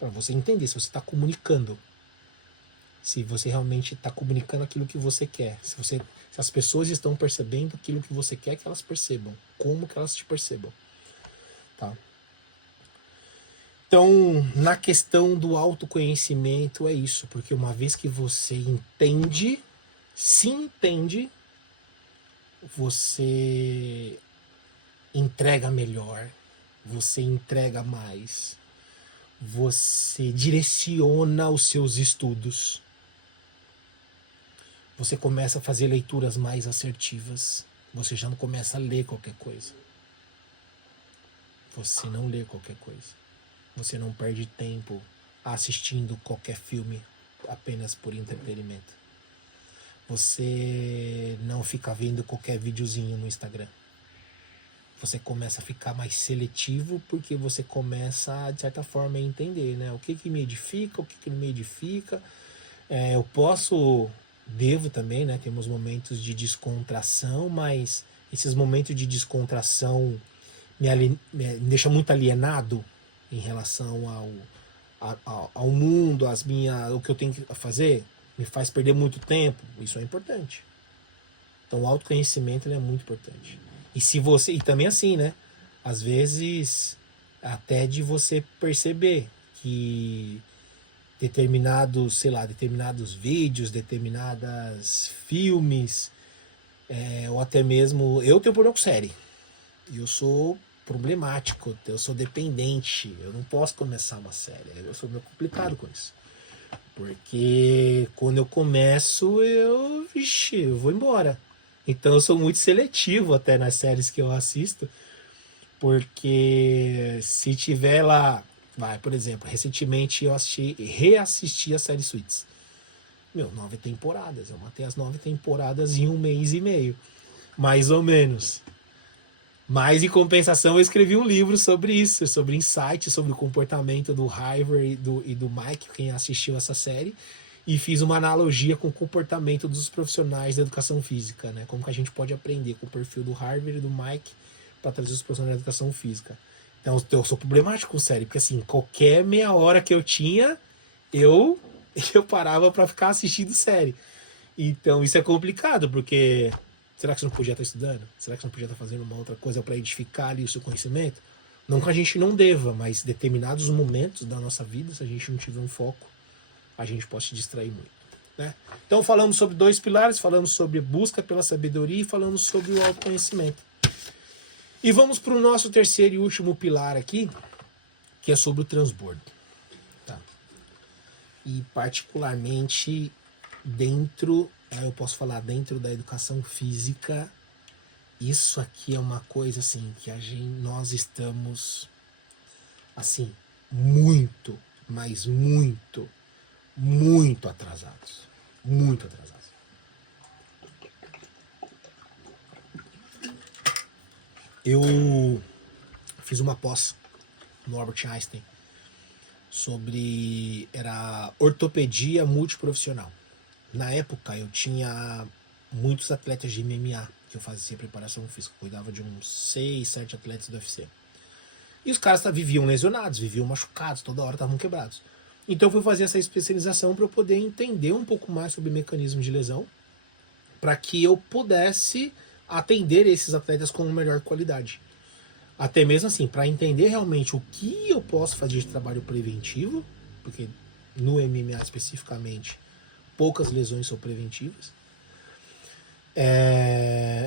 Para você entender se você está comunicando. Se você realmente está comunicando aquilo que você quer. Se as pessoas estão percebendo aquilo que você quer que elas percebam. Como que elas te percebam. Tá? Então, na questão do autoconhecimento é isso. Porque uma vez que você entende, se entende, você entrega melhor. Você entrega mais. Você direciona os seus estudos. Você começa a fazer leituras mais assertivas. Você já não começa a ler qualquer coisa. Você não lê qualquer coisa. Você não perde tempo assistindo qualquer filme apenas por entretenimento. Você não fica vendo qualquer videozinho no Instagram. Você começa a ficar mais seletivo porque você começa, de certa forma, a entender, né? O que me edifica, o que não me edifica. Eu devo também, né? Temos momentos de descontração, mas esses momentos de descontração me deixam muito alienado em relação ao mundo, o que eu tenho que fazer, me faz perder muito tempo. Isso é importante. Então o autoconhecimento ele é muito importante. E também assim, né? Às vezes, até de você perceber que determinados vídeos, determinadas filmes, ou até mesmo. Eu tenho problema com série. Eu sou problemático, eu sou dependente. Eu não posso começar uma série. Eu sou meio complicado com isso. Porque quando eu começo, eu vou embora. Então eu sou muito seletivo até nas séries que eu assisto. Porque se tiver lá. Por exemplo, recentemente eu reassisti a série Suits. 9 temporadas. Eu matei as 9 temporadas em 1 mês e meio. Mais ou menos. Mas, em compensação, eu escrevi um livro sobre isso, sobre insights, sobre o comportamento do Harvey e do Mike, quem assistiu essa série, e fiz uma analogia com o comportamento dos profissionais da educação física, né? Como que a gente pode aprender com o perfil do Harvey e do Mike para trazer os profissionais da educação física. Então, eu sou problemático com série, porque assim, qualquer meia hora que eu tinha, eu parava para ficar assistindo série. Então, isso é complicado, porque será que você não podia estar estudando? Será que você não podia estar fazendo uma outra coisa para edificar ali o seu conhecimento? Não que a gente não deva, mas determinados momentos da nossa vida, se a gente não tiver um foco, a gente pode se distrair muito. Né? Então, falamos sobre 2 pilares, falamos sobre busca pela sabedoria e falamos sobre o autoconhecimento. E vamos para o nosso terceiro e último pilar aqui, que é sobre o transbordo. Tá? E particularmente eu posso falar dentro da educação física, isso aqui é uma coisa assim que nós estamos assim muito, mas muito, muito atrasados. Muito atrasados. Eu fiz uma pós no Albert Einstein era ortopedia multiprofissional. Na época eu tinha muitos atletas de MMA que eu fazia preparação física, cuidava de uns 6, 7 atletas do UFC. E os caras viviam lesionados, viviam machucados, toda hora estavam quebrados. Então eu fui fazer essa especialização para eu poder entender um pouco mais sobre mecanismos de lesão, para que eu pudesse atender esses atletas com melhor qualidade. Até mesmo assim, para entender realmente o que eu posso fazer de trabalho preventivo, porque no MMA especificamente, poucas lesões são preventivas.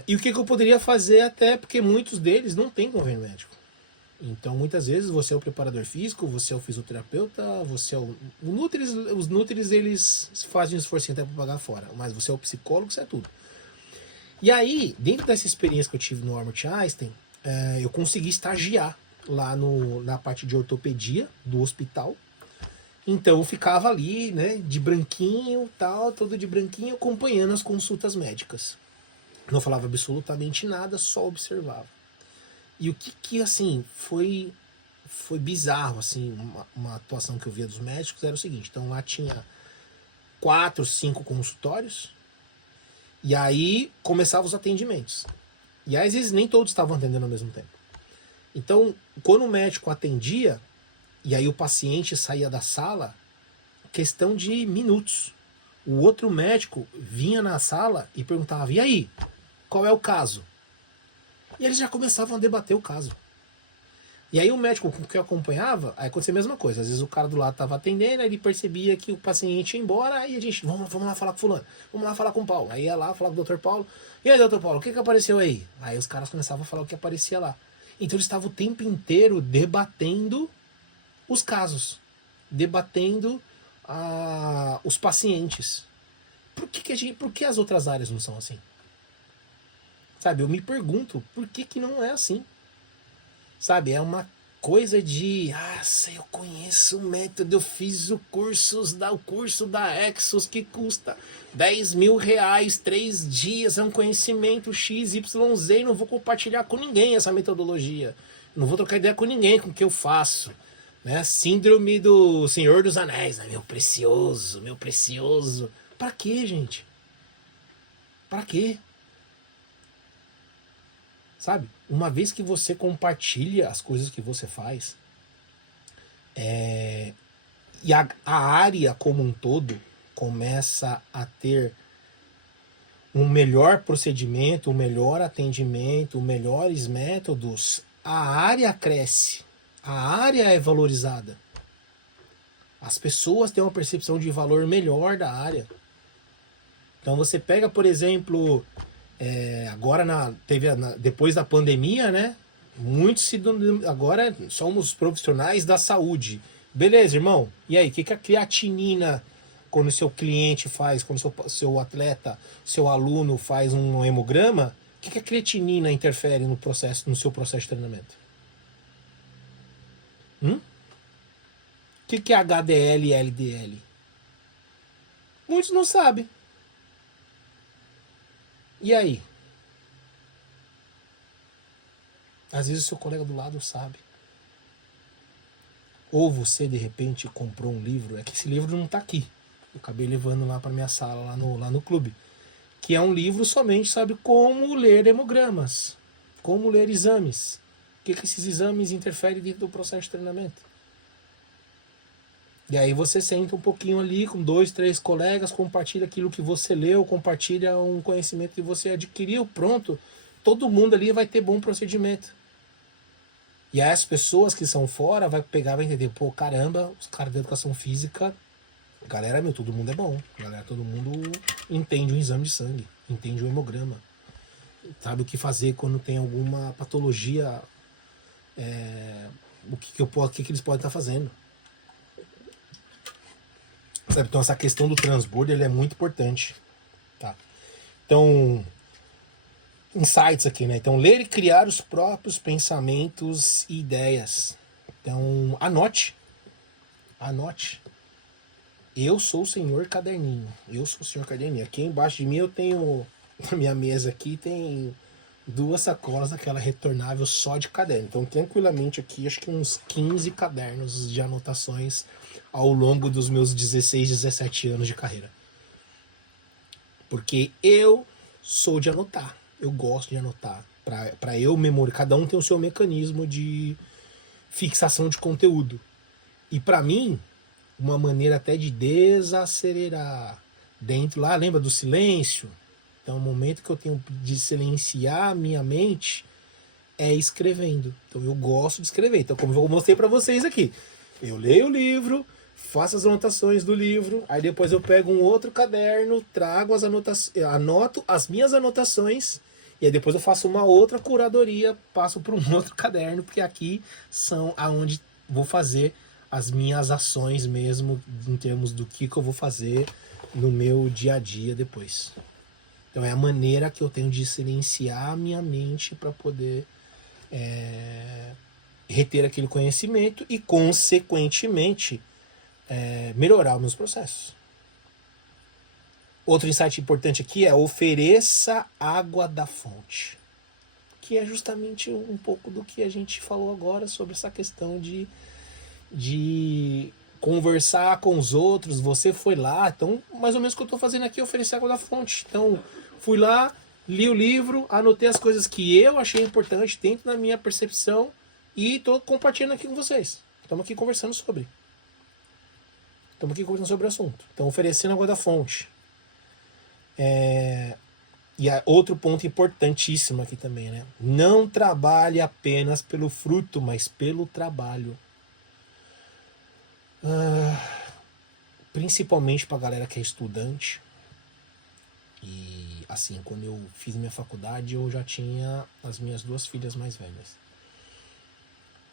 E o que eu poderia fazer, até porque muitos deles não têm convênio médico. Então, muitas vezes, você é o preparador físico, você é o fisioterapeuta, você é o Nutris. Os Nutris, eles fazem um esforço até para pagar fora, mas você é o psicólogo, você é tudo. E aí, dentro dessa experiência que eu tive no Albert Einstein, eu consegui estagiar lá na parte de ortopedia do hospital. Então eu ficava ali, né, de branquinho, todo de branquinho, acompanhando as consultas médicas. Não falava absolutamente nada, só observava. E o que assim, foi bizarro, assim, uma atuação que eu via dos médicos era o seguinte, então lá tinha 4, 5 consultórios, e aí começavam os atendimentos. E aí, às vezes nem todos estavam atendendo ao mesmo tempo. Então, quando o médico atendia, e aí o paciente saía da sala, questão de minutos. O outro médico vinha na sala e perguntava, e aí, qual é o caso? E eles já começavam a debater o caso. E aí o médico com que eu acompanhava, aí acontecia a mesma coisa. Às vezes o cara do lado estava atendendo, aí ele percebia que o paciente ia embora, aí a gente, vamos lá falar com fulano, vamos lá falar com o Paulo. Aí ia lá falar com o Dr. Paulo. E aí, Dr. Paulo, o que apareceu aí? Aí os caras começavam a falar o que aparecia lá. Então eles estavam o tempo inteiro debatendo os casos, debatendo os pacientes. Por que as outras áreas não são assim? Sabe, eu me pergunto, por que não é assim? Sabe, é uma coisa de, eu conheço o método, eu fiz o curso da Exos que custa 10 mil reais, 3 dias, é um conhecimento X, Y, Z, não vou compartilhar com ninguém essa metodologia. Não vou trocar ideia com ninguém com o que eu faço. Né? Síndrome do Senhor dos Anéis, né? Meu precioso, meu precioso. Pra quê, gente? Pra quê? Sabe? Uma vez que você compartilha as coisas que você faz, e a área como um todo começa a ter um melhor procedimento, um melhor atendimento, melhores métodos, a área cresce, a área é valorizada. As pessoas têm uma percepção de valor melhor da área. Então você pega, por exemplo, agora depois da pandemia, né? Muitos agora somos profissionais da saúde. Beleza, irmão? E aí, o que a creatinina, quando o seu cliente faz, quando o seu atleta, seu aluno faz um hemograma, o que a creatinina interfere no seu processo de treinamento? O que é HDL e LDL? Muitos não sabem. E aí? Às vezes o seu colega do lado sabe. Ou você, de repente, comprou um livro. É que esse livro não está aqui. Eu acabei levando lá para minha sala, lá no clube. Que é um livro somente, sabe, como ler hemogramas. Como ler exames. O que esses exames interferem dentro do processo de treinamento. E aí você senta um pouquinho ali com 2, 3 colegas, compartilha aquilo que você leu, compartilha um conhecimento que você adquiriu, pronto. Todo mundo ali vai ter bom procedimento. E aí as pessoas que são fora vai pegar, vai entender, pô, caramba, os caras da educação física, galera, todo mundo é bom. Galera, todo mundo entende um exame de sangue, entende o hemograma. Sabe o que fazer quando tem alguma patologia, o que eles podem estar fazendo. Sabe? Então essa questão do transbordo ele é muito importante. Tá? Então, insights aqui, né? Então, ler e criar os próprios pensamentos e ideias. Então, anote. Eu sou o senhor caderninho. Eu sou o senhor caderninho. Aqui embaixo de mim eu tenho, na minha mesa aqui, tem 2 sacolas daquela retornável só de caderno. Então, tranquilamente aqui, acho que uns 15 cadernos de anotações ao longo dos meus 16, 17 anos de carreira. Porque eu sou de anotar. Eu gosto de anotar. Para eu memorizar. Cada um tem o seu mecanismo de fixação de conteúdo. E para mim, uma maneira até de desacelerar. Dentro lá, lembra do silêncio? Então, o momento que eu tenho de silenciar a minha mente é escrevendo. Então, eu gosto de escrever. Então, como eu mostrei para vocês aqui, eu leio o livro, faço as anotações do livro, aí depois eu pego um outro caderno, trago as anotações, anoto as minhas anotações, e aí depois eu faço uma outra curadoria, passo para um outro caderno, porque aqui são aonde vou fazer as minhas ações mesmo, em termos do que eu vou fazer no meu dia a dia depois. Então é a maneira que eu tenho de silenciar a minha mente para poder reter aquele conhecimento e, consequentemente, melhorar os meus processos. Outro insight importante aqui é ofereça água da fonte. Que é justamente um pouco do que a gente falou agora sobre essa questão de conversar com os outros. Você foi lá, então mais ou menos o que eu estou fazendo aqui é oferecer água da fonte. Então fui lá, li o livro, anotei as coisas que eu achei importante dentro da minha percepção e estou compartilhando aqui com vocês. Estamos aqui conversando sobre. Estamos aqui conversando sobre o assunto. Então oferecendo água da fonte. E outro ponto importantíssimo aqui também, né? Não trabalhe apenas pelo fruto, mas pelo trabalho. Principalmente pra galera que é estudante. E assim, quando eu fiz minha faculdade, eu já tinha as minhas 2 filhas mais velhas.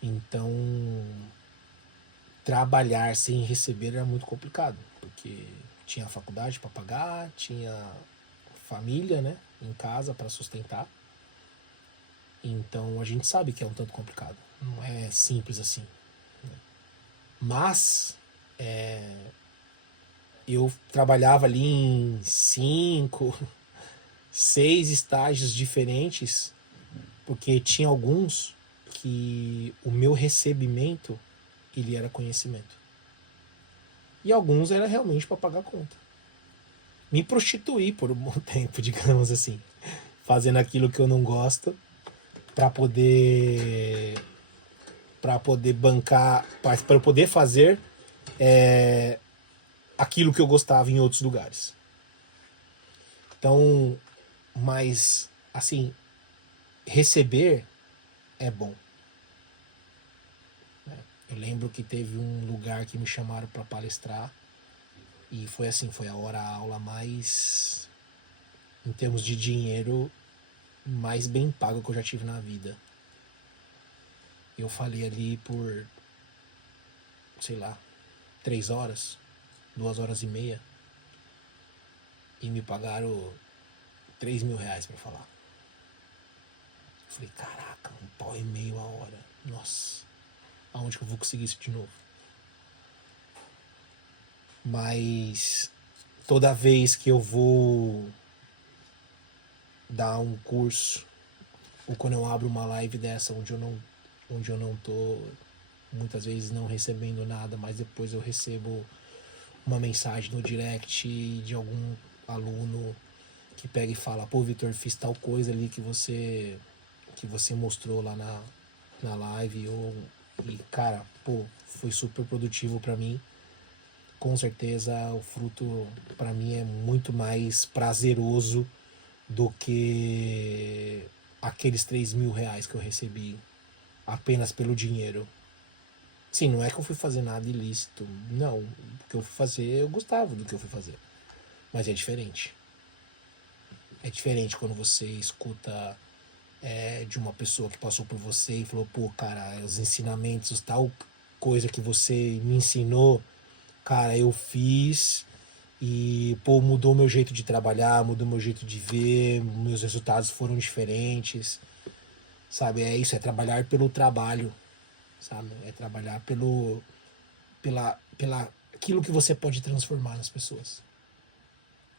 Então, trabalhar sem receber era muito complicado, porque tinha a faculdade para pagar, tinha família, né, em casa para sustentar. Então a gente sabe que é um tanto complicado, não é simples assim, né? Mas eu trabalhava ali em 5, 6 estágios diferentes, porque tinha alguns que o meu recebimento ele era conhecimento e alguns era realmente para pagar a conta. Me prostituí por um bom tempo, digamos assim, fazendo aquilo que eu não gosto para poder bancar, para poder fazer aquilo que eu gostava em outros lugares. Então, mas assim, receber é bom. Eu lembro que teve um lugar que me chamaram para palestrar e foi assim, foi a aula mais, em termos de dinheiro, mais bem paga que eu já tive na vida. Eu falei ali por, sei lá, 3 horas, 2 horas e meia, e me pagaram 3 mil reais pra falar. Eu falei, caraca, £1,50 a hora. Nossa, aonde que eu vou conseguir isso de novo? Mas toda vez que eu vou dar um curso, ou quando eu abro uma live dessa onde eu não tô muitas vezes não recebendo nada, mas depois eu recebo uma mensagem no direct de algum aluno que pega e fala, pô, Vitor, fiz tal coisa ali que você mostrou lá na live, e cara, pô, foi super produtivo para mim. Com certeza o fruto para mim é muito mais prazeroso do que aqueles 3 mil reais que eu recebi apenas pelo dinheiro. Sim, não é que eu fui fazer nada ilícito, não. O que eu fui fazer, eu gostava do que eu fui fazer. Mas é diferente. É diferente quando você escuta de uma pessoa que passou por você e falou, pô, cara, os ensinamentos, tal coisa que você me ensinou, cara, eu fiz e, pô, mudou meu jeito de trabalhar, mudou meu jeito de ver, meus resultados foram diferentes, sabe? É isso, é trabalhar pelo trabalho, sabe? É trabalhar pela aquilo que você pode transformar nas pessoas.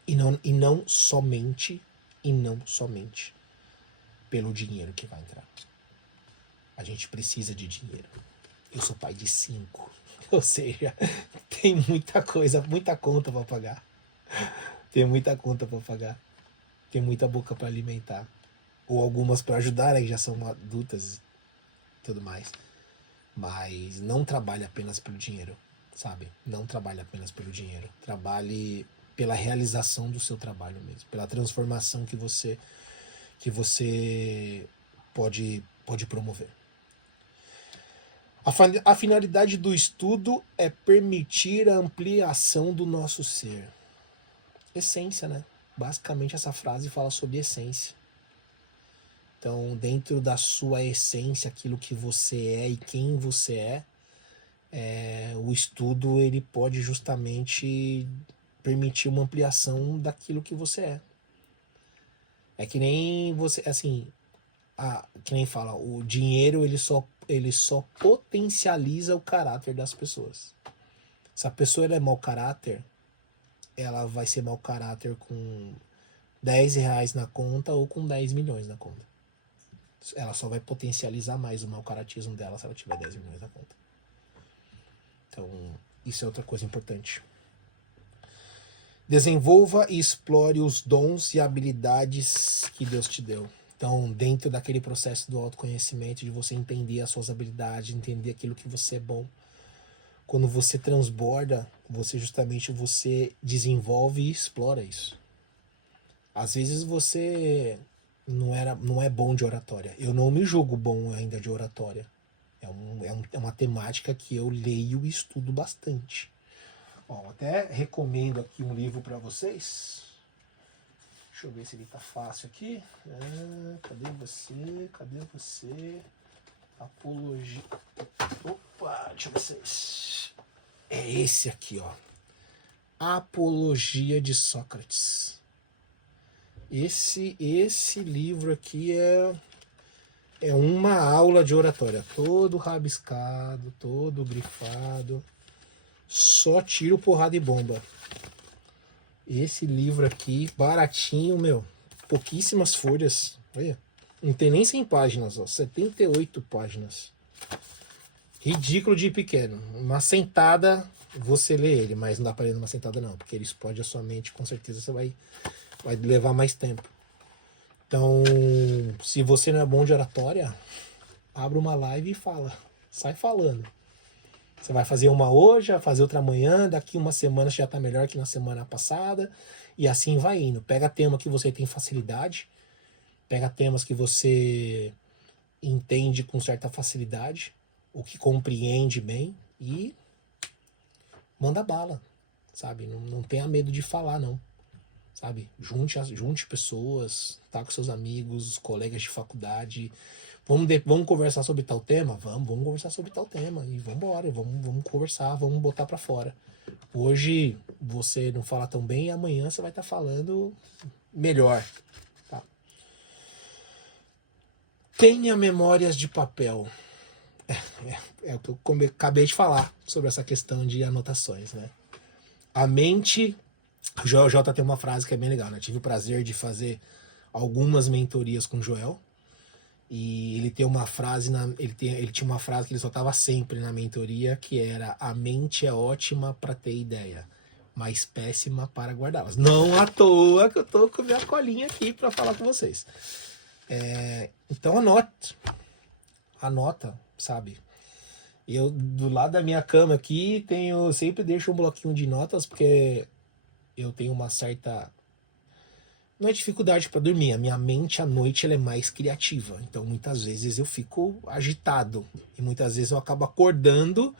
E não somente pelo dinheiro que vai entrar. A gente precisa de dinheiro. Eu sou pai de 5. Ou seja, tem muita coisa, muita conta para pagar. Tem muita conta para pagar. Tem muita boca para alimentar. Ou algumas para ajudar, né, que já são adultas e tudo mais. Mas não trabalhe apenas pelo dinheiro, sabe? Não trabalhe apenas pelo dinheiro. Trabalhe pela realização do seu trabalho mesmo, pela transformação que você pode promover. A finalidade do estudo é permitir a ampliação do nosso ser. Essência, né? Basicamente essa frase fala sobre essência. Então, dentro da sua essência, aquilo que você é e quem você o estudo ele pode justamente permitir uma ampliação daquilo que você é. É que nem você, assim, que nem fala, o dinheiro ele só potencializa o caráter das pessoas. Se a pessoa é mau caráter, ela vai ser mau caráter com R$ 10 na conta ou com 10 milhões na conta. Ela só vai potencializar mais o mau caratismo dela se ela tiver 10 milhões na conta. Então, isso é outra coisa importante. Desenvolva e explore os dons e habilidades que Deus te deu. Então, dentro daquele processo do autoconhecimento, de você entender as suas habilidades, entender aquilo que você é bom, quando você transborda, você desenvolve e explora isso. Às vezes você não é bom de oratória. Eu não me julgo bom ainda de oratória. É uma temática que eu leio e estudo bastante. Ó, até recomendo aqui um livro para vocês. Deixa eu ver se ele tá fácil aqui. Cadê você? Cadê você? Apologia. Opa, deixa eu ver se é esse aqui, ó. Apologia de Sócrates. Esse livro aqui é uma aula de oratória. Todo rabiscado, todo grifado. Só tiro, porrada e bomba. Esse livro aqui, baratinho, meu. Pouquíssimas folhas. Olha. Não tem nem 100 páginas, ó. 78 páginas. Ridículo de pequeno. Uma sentada, você lê ele, mas não dá pra ler numa sentada não, porque ele explode a sua mente, com certeza você vai levar mais tempo. Então, se você não é bom de oratória, abre uma live e fala. Sai falando. Você vai fazer uma hoje, vai fazer outra amanhã, daqui uma semana você já tá melhor que na semana passada, e assim vai indo. Pega tema que você tem facilidade, pega temas que você entende com certa facilidade, o que compreende bem, e manda bala, sabe? Não tenha medo de falar, não. Sabe? Junte pessoas, tá com seus amigos, colegas de faculdade. Vamos conversar sobre tal tema? Vamos conversar sobre tal tema. E vamos embora, vamos conversar, vamos botar pra fora. Hoje você não fala tão bem, amanhã você vai estar falando melhor. Tá? Tenha memórias de papel. É o que eu acabei de falar sobre essa questão de anotações, né? A mente... O Joel J tem uma frase que é bem legal, né? Tive o prazer de fazer algumas mentorias com o Joel. E ele tem uma frase, ele tinha uma frase que ele soltava sempre na mentoria, que era: a mente é ótima para ter ideia, mas péssima para guardá-las. Não à toa que eu tô com a minha colinha aqui para falar com vocês. Então anota, sabe? Eu, do lado da minha cama aqui, sempre deixo um bloquinho de notas, porque eu tenho uma certa... Não é dificuldade para dormir, a minha mente à noite ela é mais criativa, então muitas vezes eu fico agitado e muitas vezes eu acabo acordando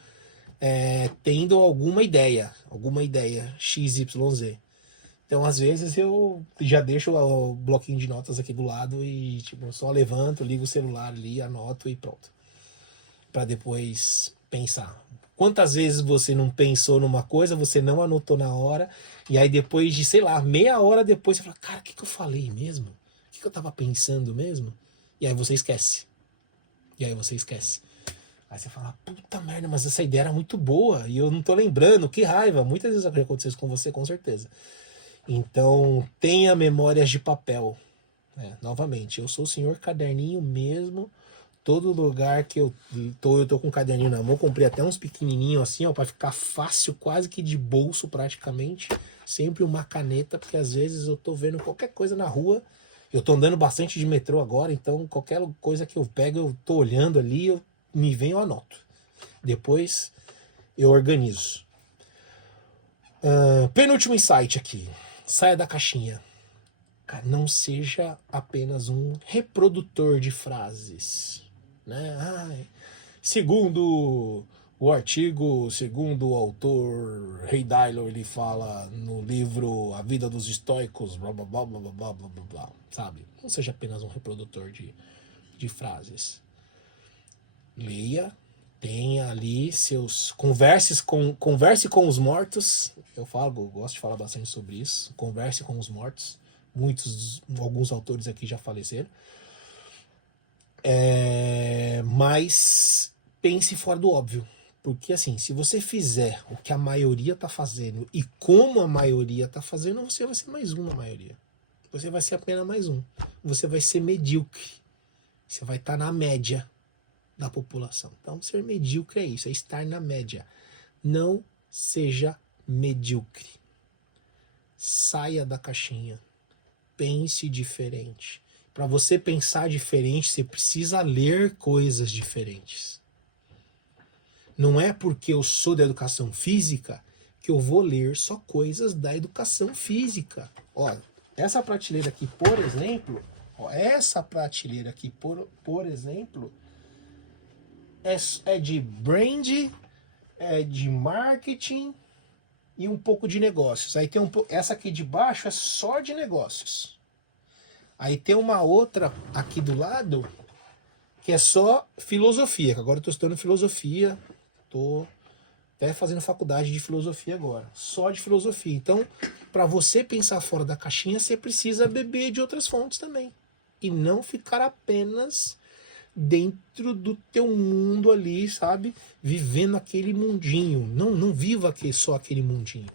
tendo alguma ideia XYZ. Então às vezes eu já deixo o bloquinho de notas aqui do lado e tipo, só levanto, ligo o celular ali, anoto e pronto, para depois pensar. Quantas vezes você não pensou numa coisa, você não anotou na hora, e aí depois de, sei lá, meia hora depois, você fala, cara, o que eu falei mesmo? O que eu tava pensando mesmo? E aí você esquece. Aí você fala, puta merda, mas essa ideia era muito boa, e eu não tô lembrando, que raiva. Muitas vezes aconteceu isso com você, com certeza. Então, tenha memórias de papel. Novamente, eu sou o senhor caderninho mesmo. Todo lugar que eu tô com um caderninho na mão, comprei até uns pequenininhos assim, ó, para ficar fácil, quase que de bolso praticamente. Sempre uma caneta, porque às vezes eu tô vendo qualquer coisa na rua. Eu tô andando bastante de metrô agora, então qualquer coisa que eu pego, eu tô olhando ali, me vem, eu anoto. Depois eu organizo. Penúltimo insight aqui. Saia da caixinha. Cara, não seja apenas um reprodutor de frases. Né? Segundo o artigo, segundo o autor Ray Dalio, ele fala no livro A Vida dos Estoicos, blá blá blá blá blá blá blá blá, sabe? Não seja apenas um reprodutor de frases. Leia, tenha ali seus... Converse com os mortos. Eu gosto de falar bastante sobre isso. Converse com os mortos. Alguns autores aqui já faleceram. Mas pense fora do óbvio, Porque assim, se você fizer o que a maioria tá fazendo e como a maioria tá fazendo, você vai ser mais um na maioria. Você vai ser apenas mais um. Você vai ser medíocre. Você vai estar na média da população. Então, ser medíocre é isso, é estar na média. Não seja medíocre. Saia da caixinha. Pense diferente. Para você pensar diferente, você precisa ler coisas diferentes. Não é porque eu sou da educação física que eu vou ler só coisas da educação física. Olha, essa prateleira aqui, por exemplo, é de brand, é de marketing e um pouco de negócios. Aí tem essa aqui de baixo é só de negócios. Aí tem uma outra aqui do lado que é só filosofia, que agora eu estou estudando filosofia, estou até fazendo faculdade de filosofia agora, só de filosofia. Então, para você pensar fora da caixinha, você precisa beber de outras fontes também. E não ficar apenas dentro do teu mundo ali, sabe? Vivendo aquele mundinho. Não viva só aquele mundinho.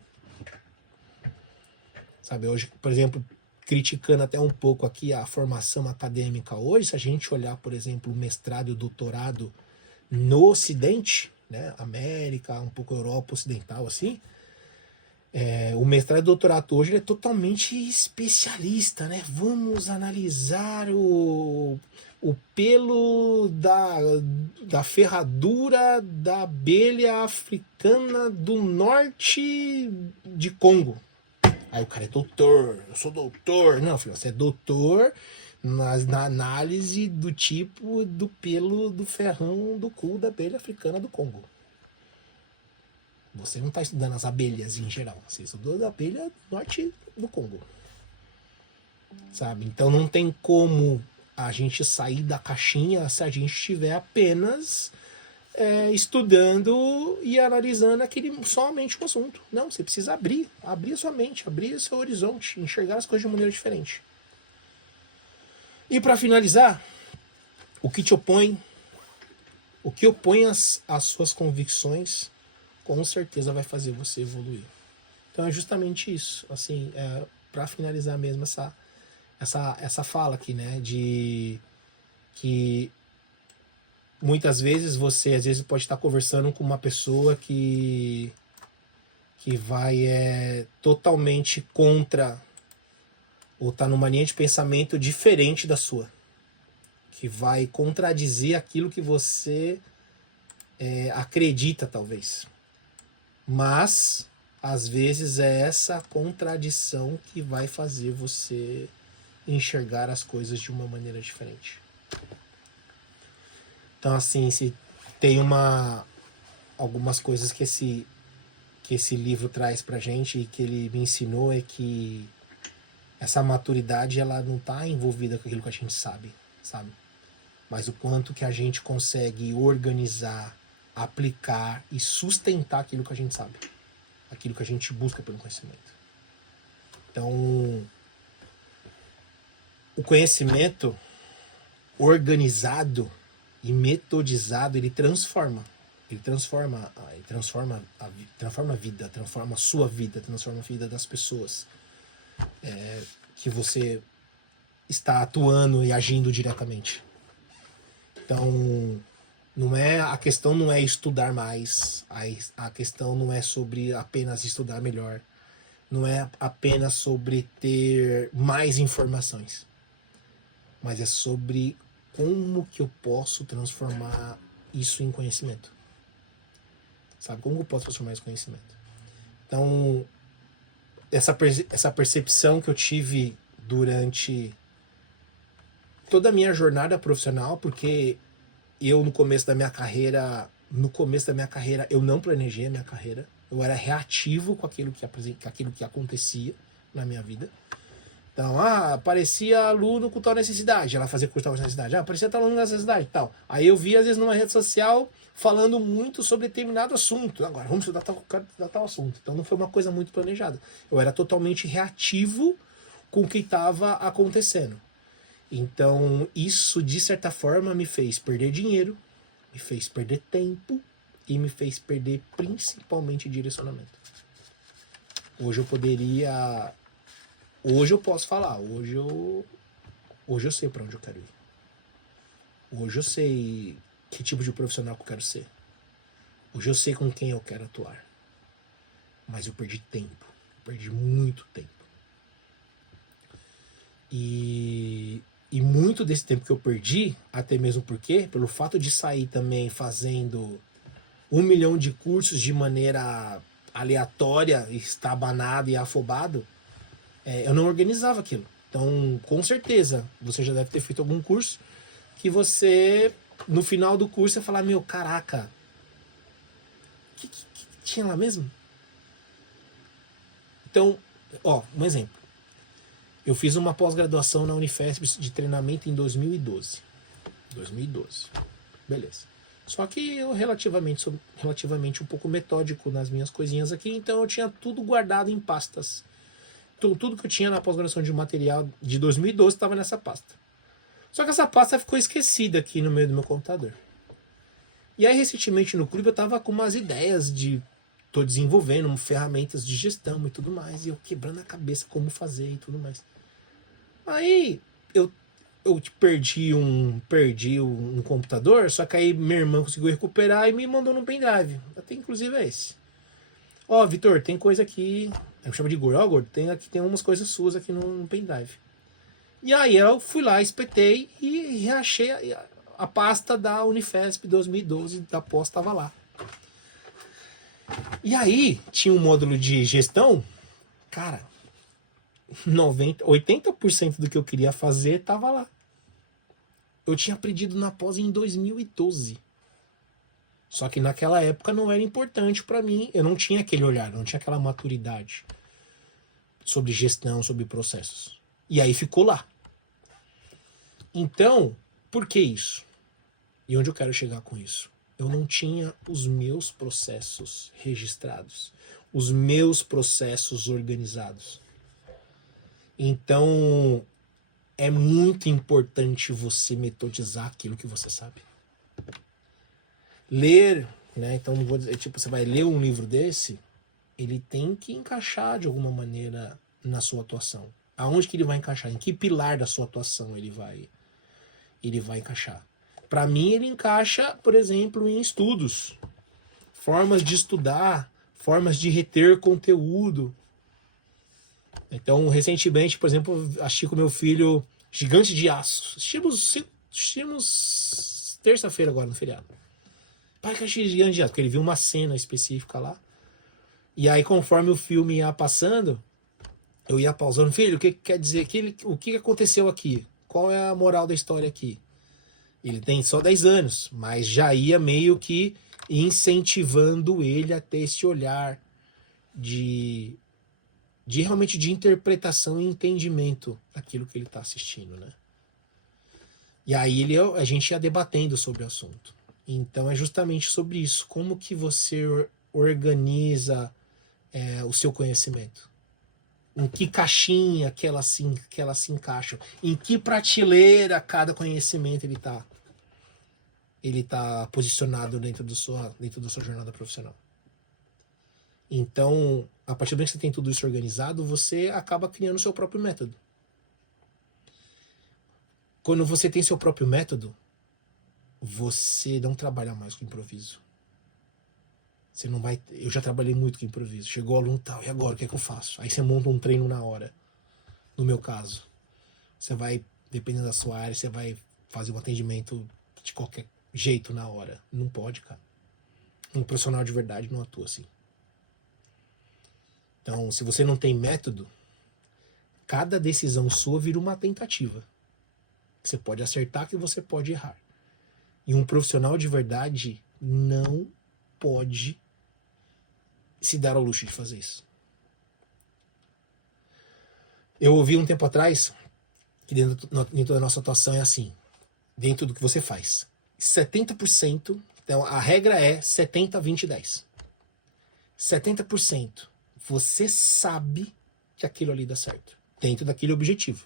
Sabe, hoje, por exemplo, criticando até um pouco aqui a formação acadêmica hoje, se a gente olhar, por exemplo, o mestrado e o doutorado no Ocidente, né, América, um pouco Europa Ocidental, assim, o mestrado e doutorado hoje é totalmente especialista, né? Vamos analisar o pelo da ferradura da abelha africana do norte de Congo. Aí o cara é doutor, eu sou doutor. Não, filho, você é doutor na análise do tipo do pelo do ferrão do cu da abelha africana do Congo. Você não está estudando as abelhas em geral, você estudou da abelha do norte do Congo. Sabe? Então não tem como a gente sair da caixinha se a gente estiver apenas estudando e analisando somente o assunto. Não, você precisa abrir a sua mente, abrir o seu horizonte, enxergar as coisas de maneira diferente. E para finalizar, o que opõe às suas convicções, com certeza vai fazer você evoluir. Então é justamente isso, assim, para finalizar mesmo essa fala aqui, né, de que muitas vezes você às vezes pode estar conversando com uma pessoa que vai totalmente contra ou está numa linha de pensamento diferente da sua, que vai contradizer aquilo que você acredita, talvez. Mas às vezes é essa contradição que vai fazer você enxergar as coisas de uma maneira diferente. Então, assim, se tem algumas coisas que esse livro traz pra gente e que ele me ensinou é que essa maturidade, ela não tá envolvida com aquilo que a gente sabe? Mas o quanto que a gente consegue organizar, aplicar e sustentar aquilo que a gente sabe. Aquilo que a gente busca pelo conhecimento. Então, o conhecimento organizado e metodizado, ele transforma a vida, transforma a sua vida, transforma a vida das pessoas que você está atuando e agindo diretamente. Então, a questão não é estudar mais, a questão não é sobre apenas estudar melhor, não é apenas sobre ter mais informações, mas é sobre como que eu posso transformar isso em conhecimento. Sabe? Como eu posso transformar isso em conhecimento? Então, essa percepção que eu tive durante toda a minha jornada profissional, porque eu no começo da minha carreira eu não planejei a minha carreira, eu era reativo com aquilo que acontecia na minha vida. Então, aparecia aluno com tal necessidade, ela fazia curso tal necessidade, aparecia tal aluno com necessidade e tal. Aí eu via, às vezes, numa rede social, falando muito sobre determinado assunto. Agora, vamos estudar tal assunto. Então, não foi uma coisa muito planejada. Eu era totalmente reativo com o que estava acontecendo. Então, isso, de certa forma, me fez perder dinheiro, me fez perder tempo e me fez perder principalmente direcionamento. Hoje eu poderia... Hoje eu posso falar, hoje eu sei para onde eu quero ir. Hoje eu sei que tipo de profissional que eu quero ser. Hoje eu sei com quem eu quero atuar. Mas eu perdi tempo. Perdi muito tempo. E muito desse tempo que eu perdi, até mesmo porque, pelo fato de sair também fazendo 1 milhão de cursos de maneira aleatória, estabanado e afobado, eu não organizava aquilo. Então, com certeza, você já deve ter feito algum curso que você, no final do curso, você fala, meu, caraca, o que tinha lá mesmo? Então, um exemplo. Eu fiz uma pós-graduação na Unifesp de treinamento em 2012. 2012. Beleza. Só que eu relativamente um pouco metódico nas minhas coisinhas aqui, então eu tinha tudo guardado em pastas. Tudo que eu tinha na pós-graduação de material de 2012 estava nessa pasta. Só que essa pasta ficou esquecida aqui no meio do meu computador. E aí, recentemente no clube, eu tava com umas ideias de... Tô desenvolvendo ferramentas de gestão e tudo mais, e eu quebrando a cabeça como fazer e tudo mais. Aí, eu perdi um computador, só que aí minha irmã conseguiu recuperar e me mandou no pendrive. Até inclusive é esse. Vitor, tem coisa aqui... Eu chamo de Gordo. Gordo, tem umas coisas suas aqui no pendrive. E aí eu fui lá, espetei e reachei a pasta da Unifesp 2012, da pós estava lá. E aí tinha um módulo de gestão, cara, 80% do que eu queria fazer estava lá. Eu tinha aprendido na pós em 2012. Só que naquela época não era importante para mim, eu não tinha aquele olhar, não tinha aquela maturidade sobre gestão, sobre processos. E aí ficou lá. Então, por que isso? E onde eu quero chegar com isso? Eu não tinha os meus processos registrados, os meus processos organizados. Então, é muito importante você metodizar aquilo que você sabe. Ler, né? Então, vou dizer, você vai ler um livro desse, ele tem que encaixar de alguma maneira na sua atuação. Aonde que ele vai encaixar? Em que pilar da sua atuação ele vai encaixar? Para mim, ele encaixa, por exemplo, em estudos. Formas de estudar, formas de reter conteúdo. Então, recentemente, por exemplo, assisti com meu filho Gigante de Aço. Assistimos terça-feira agora, no feriado. Pai, que achei Gigante de Aço, porque ele viu uma cena específica lá. E aí, conforme o filme ia passando, eu ia pausando. Filho, o que quer dizer? O que aconteceu aqui? Qual é a moral da história aqui? Ele tem só 10 anos, mas já ia meio que incentivando ele a ter esse olhar de realmente de interpretação e entendimento daquilo que ele está assistindo, né? E aí a gente ia debatendo sobre o assunto. Então é justamente sobre isso. Como que você organiza o seu conhecimento? Em que caixinha que ela se encaixa? Em que prateleira cada conhecimento ele tá posicionado dentro da sua jornada profissional? Então, a partir do momento que você tem tudo isso organizado, você acaba criando o seu próprio método. Quando você tem seu próprio método, você não trabalha mais com improviso. Você não vai... Eu já trabalhei muito com improviso. Chegou o aluno tal, e agora o que é que eu faço? Aí você monta um treino na hora. No meu caso, você vai, dependendo da sua área, você vai fazer um atendimento de qualquer jeito na hora. Não pode, cara. Um profissional de verdade não atua assim. Então, se você não tem método, cada decisão sua vira uma tentativa. Você pode acertar, que você pode errar. E um profissional de verdade não pode se dar ao luxo de fazer isso. Eu ouvi um tempo atrás que dentro da nossa atuação é assim, dentro do que você faz. 70%, então a regra é 70, 20, 10. 70% você sabe que aquilo ali dá certo. Dentro daquele objetivo.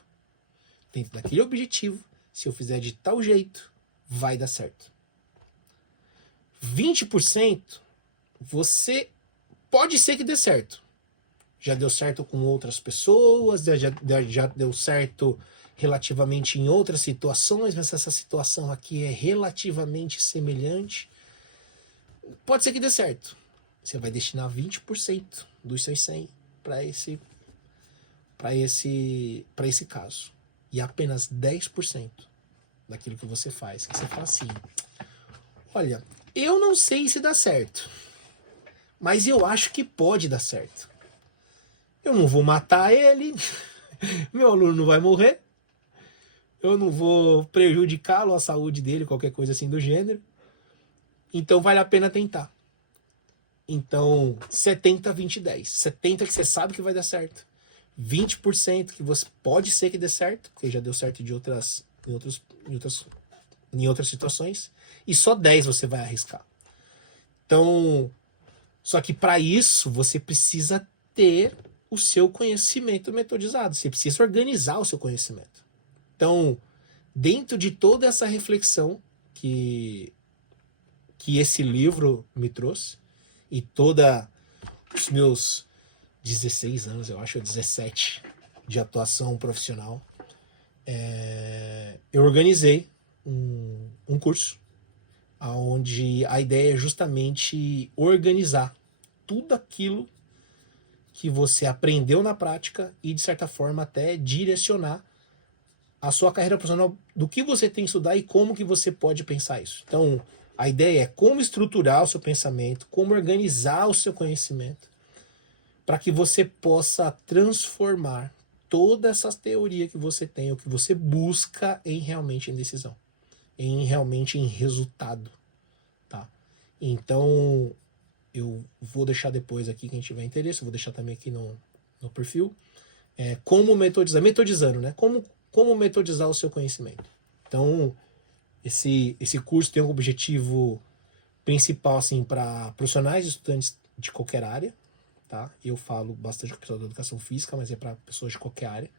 Dentro daquele objetivo, se eu fizer de tal jeito, vai dar certo. 20% você pode ser que dê certo. Já deu certo com outras pessoas, já deu certo relativamente em outras situações, mas essa situação aqui é relativamente semelhante. Pode ser que dê certo. Você vai destinar 20% dos seus 100 para esse caso. E apenas 10% daquilo que você faz, que você fala assim: olha, eu não sei se dá certo, mas eu acho que pode dar certo. Eu não vou matar ele, meu aluno não vai morrer, eu não vou prejudicá-lo, a saúde dele, qualquer coisa assim do gênero. Então vale a pena tentar. Então, 70, 20, 10. 70 que você sabe que vai dar certo. 20% que você pode ser que dê certo, porque já deu certo em outras situações. E só 10 você vai arriscar. Então, só que para isso você precisa ter o seu conhecimento metodizado. Você precisa organizar o seu conhecimento. Então, dentro de toda essa reflexão que esse livro me trouxe, e toda os meus 16 anos, eu acho, 17 de atuação profissional, eu organizei um curso onde a ideia é justamente organizar tudo aquilo que você aprendeu na prática e, de certa forma, até direcionar a sua carreira profissional do que você tem que estudar e como que você pode pensar isso. Então, a ideia é como estruturar o seu pensamento, como organizar o seu conhecimento, para que você possa transformar toda essa teoria que você tem, o que você busca em decisão, realmente em resultado, tá? Então, eu vou deixar depois aqui, quem tiver interesse, eu vou deixar também aqui no perfil, como metodizando, né? Como metodizar o seu conhecimento. Então, esse curso tem um objetivo principal, assim, para profissionais e estudantes de qualquer área, tá? Eu falo bastante com o pessoal da educação física, mas é para pessoas de qualquer área.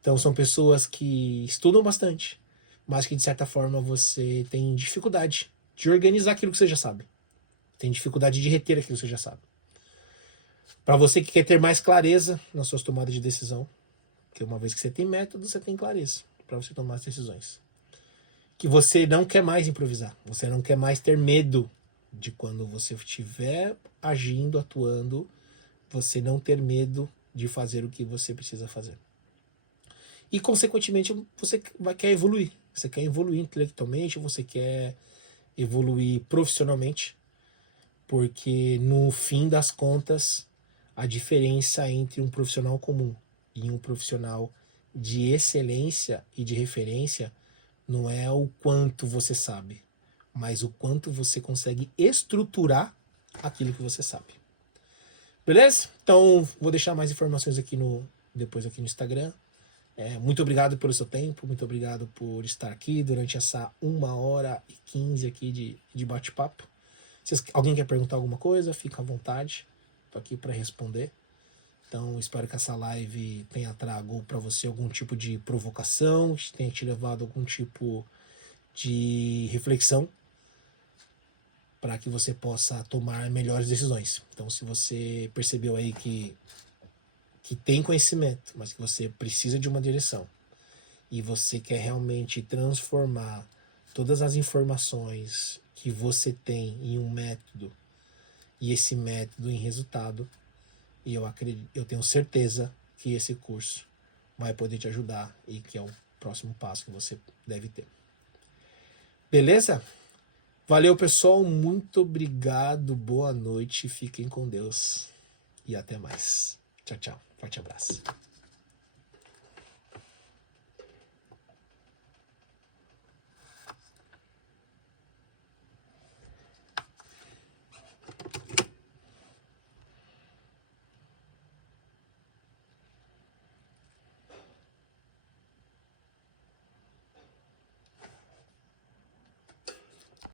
Então, são pessoas que estudam bastante, mas que, de certa forma, você tem dificuldade de organizar aquilo que você já sabe. Tem dificuldade de reter aquilo que você já sabe. Para você que quer ter mais clareza nas suas tomadas de decisão, porque uma vez que você tem método, você tem clareza para você tomar as decisões. Que você não quer mais improvisar, você não quer mais ter medo de quando você estiver agindo, atuando, você não ter medo de fazer o que você precisa fazer. E, consequentemente, você quer evoluir. Você quer evoluir intelectualmente, você quer evoluir profissionalmente, porque, no fim das contas, a diferença entre um profissional comum e um profissional de excelência e de referência não é o quanto você sabe, mas o quanto você consegue estruturar aquilo que você sabe. Beleza? Então, vou deixar mais informações aqui depois aqui no Instagram. Muito obrigado pelo seu tempo, muito obrigado por estar aqui durante essa 1h15 aqui de bate-papo. Se alguém quer perguntar alguma coisa, fica à vontade. Estou aqui para responder. Então, espero que essa live tenha trago para você algum tipo de provocação, tenha te levado a algum tipo de reflexão para que você possa tomar melhores decisões. Então, se você percebeu aí que tem conhecimento, mas que você precisa de uma direção e você quer realmente transformar todas as informações que você tem em um método e esse método em resultado, e eu tenho certeza que esse curso vai poder te ajudar e que é o próximo passo que você deve ter. Beleza? Valeu, pessoal. Muito obrigado. Boa noite. Fiquem com Deus. E até mais. Tchau, tchau. Forte abraço.